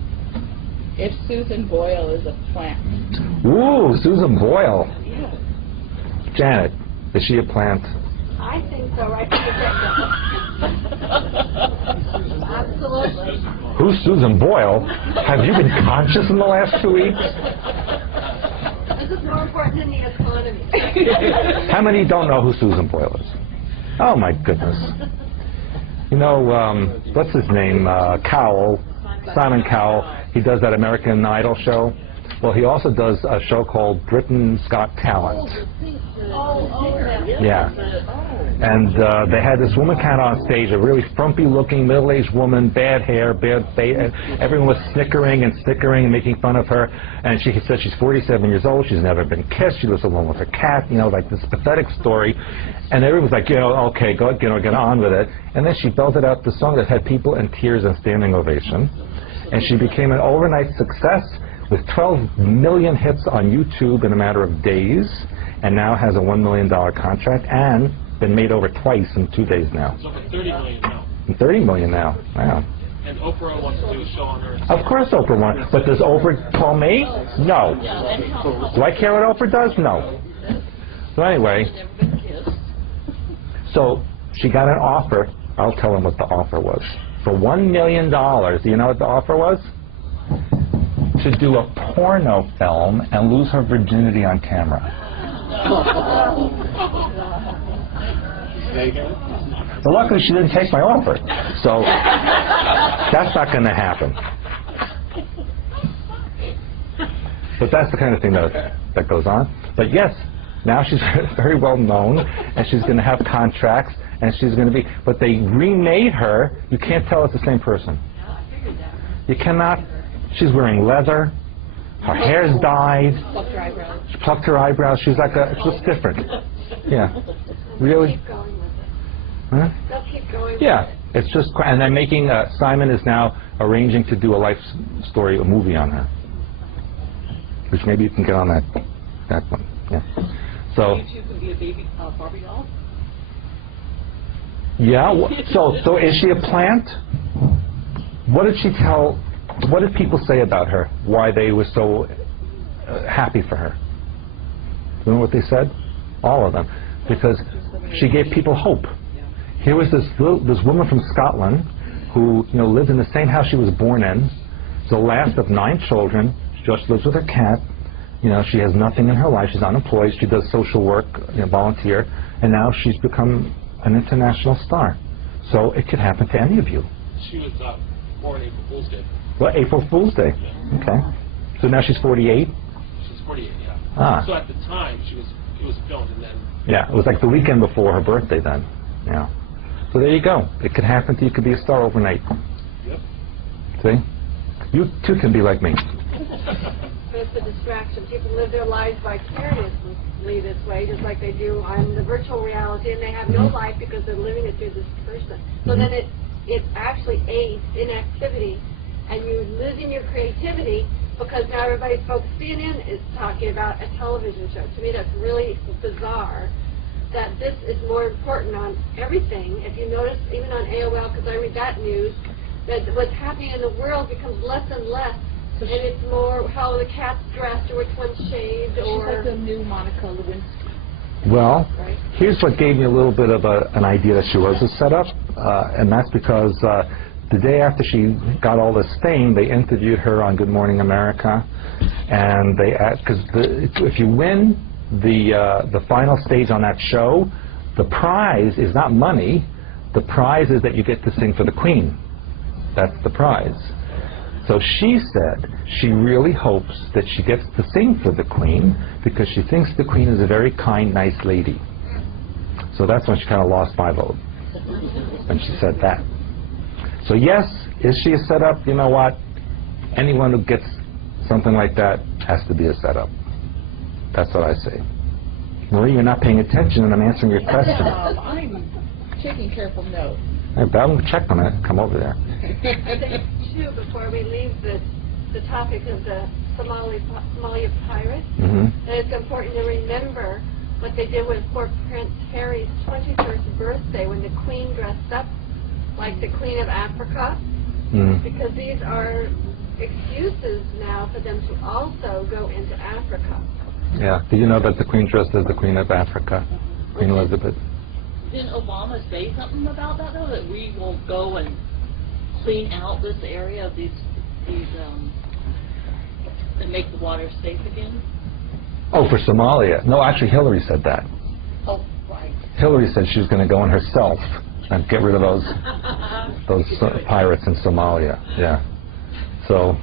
if Susan Boyle is a plant. Ooh, Susan Boyle. Yeah. Janet, is she a plant? I think so, right from the get-go. Absolutely. Who's Susan Boyle? Have you been conscious in the last 2 weeks? This is more important than the economy. How many don't know who Susan Boyle is? Oh my goodness. What's his name? Cowell, Simon Cowell. He does that American Idol show. Well, he also does a show called Britain's Got Talent. Yeah. And they had this woman cat on stage, a really frumpy-looking, middle-aged woman, bad hair, bad face. Everyone was snickering and making fun of her. And she said she's 47 years old. She's never been kissed. She lives alone with her cat. Like this pathetic story. And everyone was like, okay, go, get on with it. And then she belted out the song that had people in tears and standing ovation. And she became an overnight success with 12 million hits on YouTube in a matter of days, and now has a $1 million contract and been made over twice in 2 days now. It's over 30 million now. 30 million now. Wow. And Oprah wants to do a show on her. Of course Oprah wants, but does Oprah call me? No. Do I care what Oprah does? No. So anyway, so she got an offer. I'll tell him what the offer was. For $1 million, do you know what the offer was? To do a porno film and lose her virginity on camera. So luckily she didn't take my offer. So that's not going to happen. But that's the kind of thing that goes on. But yes, now she's very well known, and she's going to have contracts, and she's going to be. But they remade her. You can't tell it's the same person. You cannot. She's wearing leather. Her hair's dyed. Plucked her eyebrows. She plucked her eyebrows. She's like she looks different. Yeah. Really? Keep going with it. Huh? They'll keep going Yeah. with it. It's just, and they're making. Simon is now arranging to do a life story, a movie on her. Which maybe you can get on that one. Yeah. So. You two can be a baby Barbie doll. Yeah. So is she a plant? What did she tell? What did people say about her? Why they were so happy for her? You know what they said? All of them, because she gave people hope. Here was this woman from Scotland who lived in the same house she was born in. It's the last of 9 children. She just lives with her cat. She has nothing in her life. She's unemployed. She does social work, volunteer, and now she's become an international star. So it could happen to any of you. She was born April Fool's Day. Well, April Fool's Day. Okay. So now she's 48? She's 48, yeah. Ah. So at the time, it was filmed, and then... Yeah, it was like the weekend before her birthday then. Yeah. So there you go. It could happen to you. You could be a star overnight. Yep. See? You too can be like me. But it's a distraction. People live their lives vicariously this way, just like they do on the virtual reality, and they have no life because they're living it through this person. So then it actually aids inactivity, and you lose in your creativity because now everybody's focused. CNN is talking about a television show. To me, that's really bizarre. That this is more important on everything. If you notice, even on AOL, because I read that news, that what's happening in the world becomes less and less and it's more how the cat's dressed or which one's shaved She's like or... the new Monica Lewinsky. Well, Right. here's what gave me a little bit of an idea that she was a setup, and that's because the day after she got all this fame, they interviewed her on Good Morning America, and they asked, because if you win the final stage on that show, the prize is not money. The prize is that you get to sing for the Queen. That's the prize. So she said she really hopes that she gets to sing for the Queen because she thinks the Queen is a very kind, nice lady. So that's when she kind of lost my vote, when she said that. So yes, is she a setup? You know what? Anyone who gets something like that has to be a setup. That's what I say. Marie, you're not paying attention and I'm answering your question. I'm taking careful note. Hey, I'll check on it. Come over there. I think, too, before we leave the topic of the Somalia pirates, Mm-hmm. that it's important to remember what they did with poor Prince Harry's 21st birthday when the Queen dressed up like the Queen of Africa, Mm. because these are excuses now for them to also go into Africa. Yeah. Do you know that the Queen dressed as the Queen of Africa, Queen Elizabeth? Didn't Obama say something about that though? That we will go and clean out this area of these and make the water safe again? Oh, for Somalia. No, actually Hillary said that. Oh, right. Hillary said she was going to go in herself and get rid of those pirates in Somalia. Yeah. So,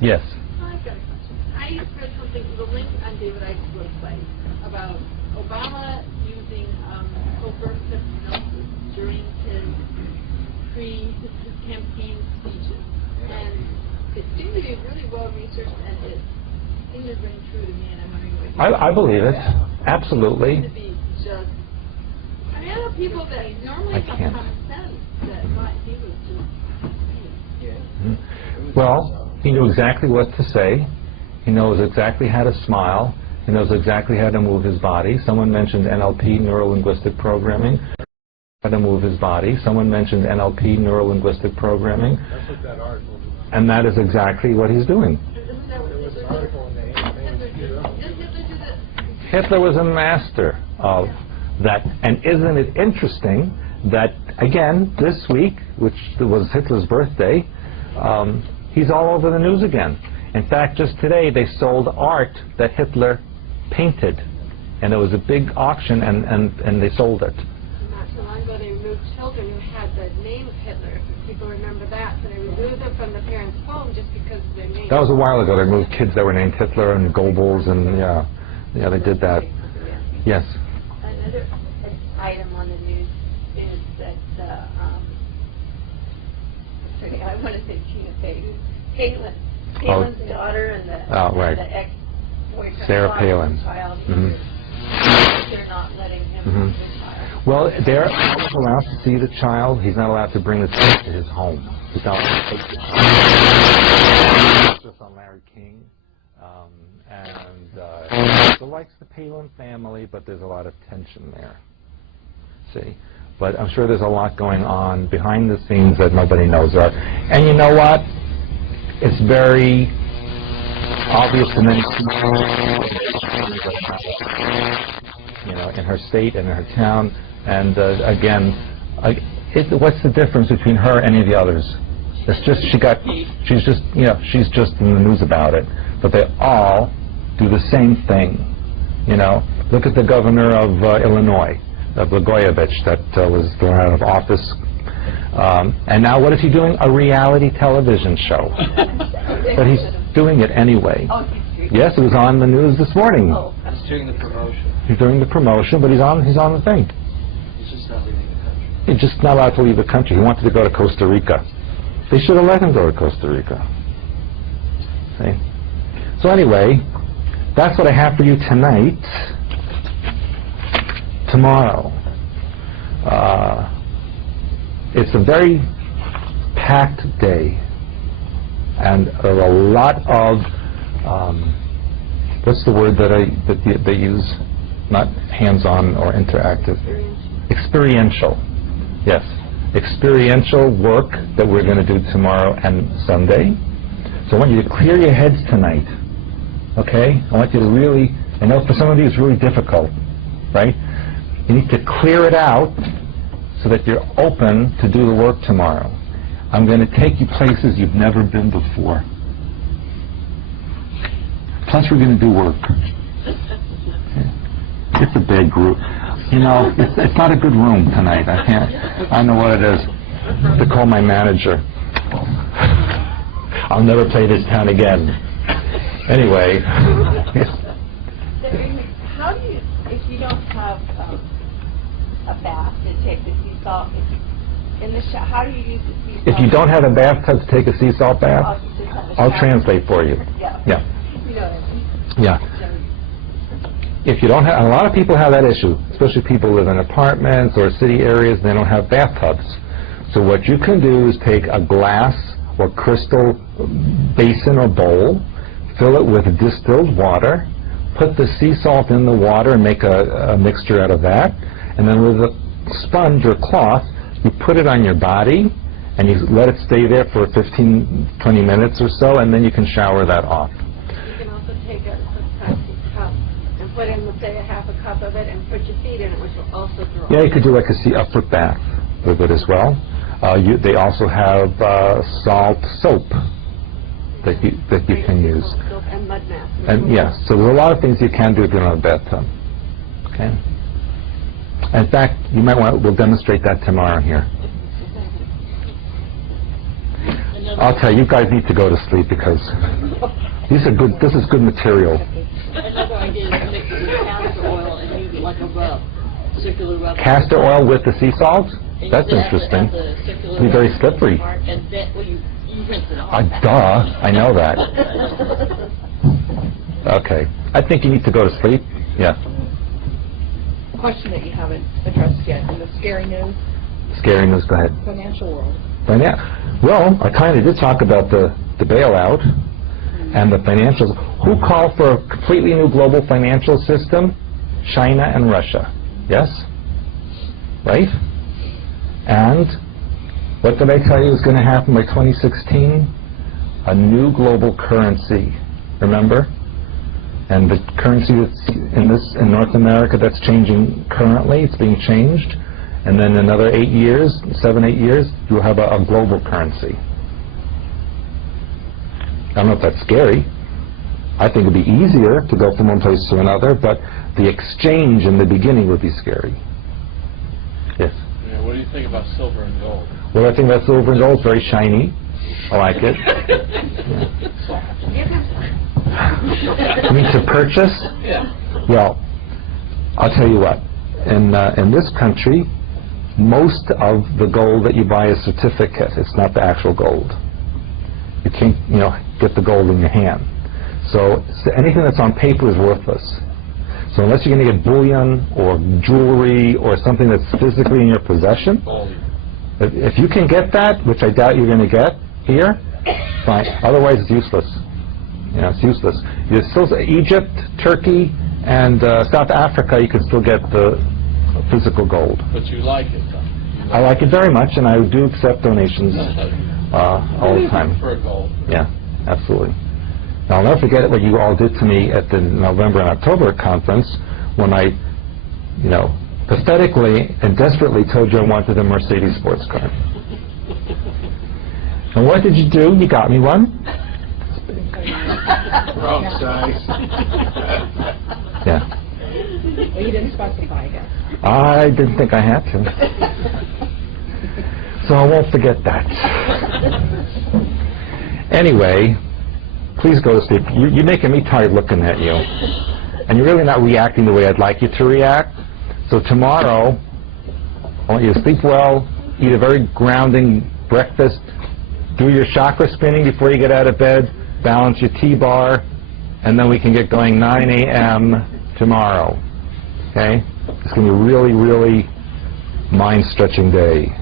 yes. I've got a question. I read something, the link on David Icke's website about Obama using covert hypnosis during his campaign speeches. And it seemed to be really well researched, and it seemed to ring true to me, and I'm wondering what you I believe it. Absolutely. to be just... I mean, I know people that normally I have can't. common sense that thought he was just... Well, he knew exactly what to say. He knows exactly how to smile. He knows exactly how to move his body. Someone mentioned NLP, neuro-linguistic programming. How to move his body. Someone mentioned NLP, neuro-linguistic programming. That's what that article is. And that is exactly what he's doing. Isn't that what There was an article in the AMA. Hitler was a master of that. And isn't it interesting that, again, this week, which was Hitler's birthday, he's all over the news again. In fact, just today they sold art that Hitler painted. And there was a big auction and they sold it. Not so long ago, they removed children who had the name of Hitler. People remember that, so they removed them from the parents' home just because of their name. That was a while ago. They removed kids that were named Hitler and Goebbels, and yeah, they did that. Yes. Another item on the news is that I want to say Palin's daughter and the ex-boyfriend, Sarah Palin. child. Mm-hmm. They're not letting him Mm-hmm. see the child. Well, they're allowed to see the child. He's not allowed to bring the child to his home. He's not allowed to take the child. It's just on Larry King. And he likes the Palin family, but there's a lot of tension there. See? But I'm sure there's a lot going on behind the scenes that nobody knows about. And you know what? It's very obvious to many people, you know, in her state and in her town. And again, what's the difference between her and any of the others? It's just she's just in the news about it. But they all do the same thing. You know, look at the governor of Illinois, Blagojevich, that was thrown out of office. And now what is he doing? A reality television show. But he's doing it anyway. Yes, it was on the news this morning. He's doing the promotion. He's doing the promotion, but he's on the thing. He's just not leaving the country. He's just not allowed to leave the country. He wanted to go to Costa Rica. They should have let him go to Costa Rica. See? So anyway, that's what I have for you tonight. Tomorrow. It's a very packed day. And there are a lot of, what's the word that they use? Not hands-on or interactive. Experiential. Yes. experiential work that we're going to do tomorrow and Sunday. So I want you to clear your heads tonight, okay? I want you to really, I know for some of you it's really difficult, right? You need to clear it out so that you're open to do the work tomorrow. I'm going to take you places you've never been before. Plus we're going to do work. It's a big group. You know, it's not a good room tonight. I don't know what it is. I have to call my manager. I'll never play this town again. Anyway. How do you, if you don't have a bath to take the sea salt, in the how do you use the sea salt? If you don't have a bathtub to take a sea salt bath, I'll translate for you. Yeah. Yeah. You know what I mean? Yeah. If you don't have, a lot of people have that issue, especially people who live in apartments or city areas, they don't have bathtubs. So what you can do is take a glass or crystal basin or bowl, fill it with distilled water, put the sea salt in the water and make a mixture out of that, and then with a sponge or cloth, you put it on your body and you let it stay there for 15, 20 minutes or so, and then you can shower that off. You can also take a plastic cup and put in, let's say, a half a cup of it and put your feet in it, which will also draw. Yeah, you could do like a foot bath with it as well. They also have salt soap that you can use. Soap and mud mask. And yes, so there's a lot of things you can do if you don't have a bathtub. Okay. In fact, you might we'll demonstrate that tomorrow here. I'll tell you, you guys need to go to sleep because this is good material. Another idea is to mix it with castor oil and use it like a rub, circular rub. Castor oil with the sea salt? And That's use it as interesting. a circular It'll be very rub. slippery. And then, well, you rinse it off. Duh, I know that. Okay. I think you need to go to sleep. Yeah. Question that you haven't addressed yet, in the scary news, Scary news, go ahead. financial world. Well, I kind of did talk about the bailout and the financials. Who called for a completely new global financial system? China and Russia. Yes? Right? And what did I tell you is going to happen by 2016? A new global currency. Remember? And the currency that's in North America that's changing currently, it's being changed. And then in another 8 years, 7, 8 years, you'll have a global currency. I don't know if that's scary. I think it'd be easier to go from one place to another, but the exchange in the beginning would be scary. Yes? Yeah, what do you think about silver and gold? Well, I think that silver and gold is very shiny. I like it. You mean to purchase? Yeah. Well, I'll tell you what. In this country, most of the gold that you buy is certificate. It's not the actual gold. You can't, get the gold in your hand. So anything that's on paper is worthless. So unless you're going to get bullion or jewelry or something that's physically in your possession, if you can get that, which I doubt you're going to get here, fine. Otherwise, it's useless. It's useless. You still, Egypt, Turkey, and South Africa, you can still get the physical gold. But you like it, though. I like it very much, and I do accept donations all the time. For gold. Yeah, absolutely. Now, I'll never forget what you all did to me at the November and October conference when I, pathetically and desperately told you I wanted a Mercedes sports car. And what did you do? You got me one. Wrong size. Yeah. Well, you didn't specify, I guess. I didn't think I had to. So I won't forget that. Anyway, please go to sleep. You're making me tired looking at you. And you're really not reacting the way I'd like you to react. So tomorrow, I want you to sleep well, eat a very grounding breakfast, do your chakra spinning before you get out of bed, balance your T-bar, and then we can get going 9 a.m. tomorrow. Okay? It's going to be a really, really mind-stretching day.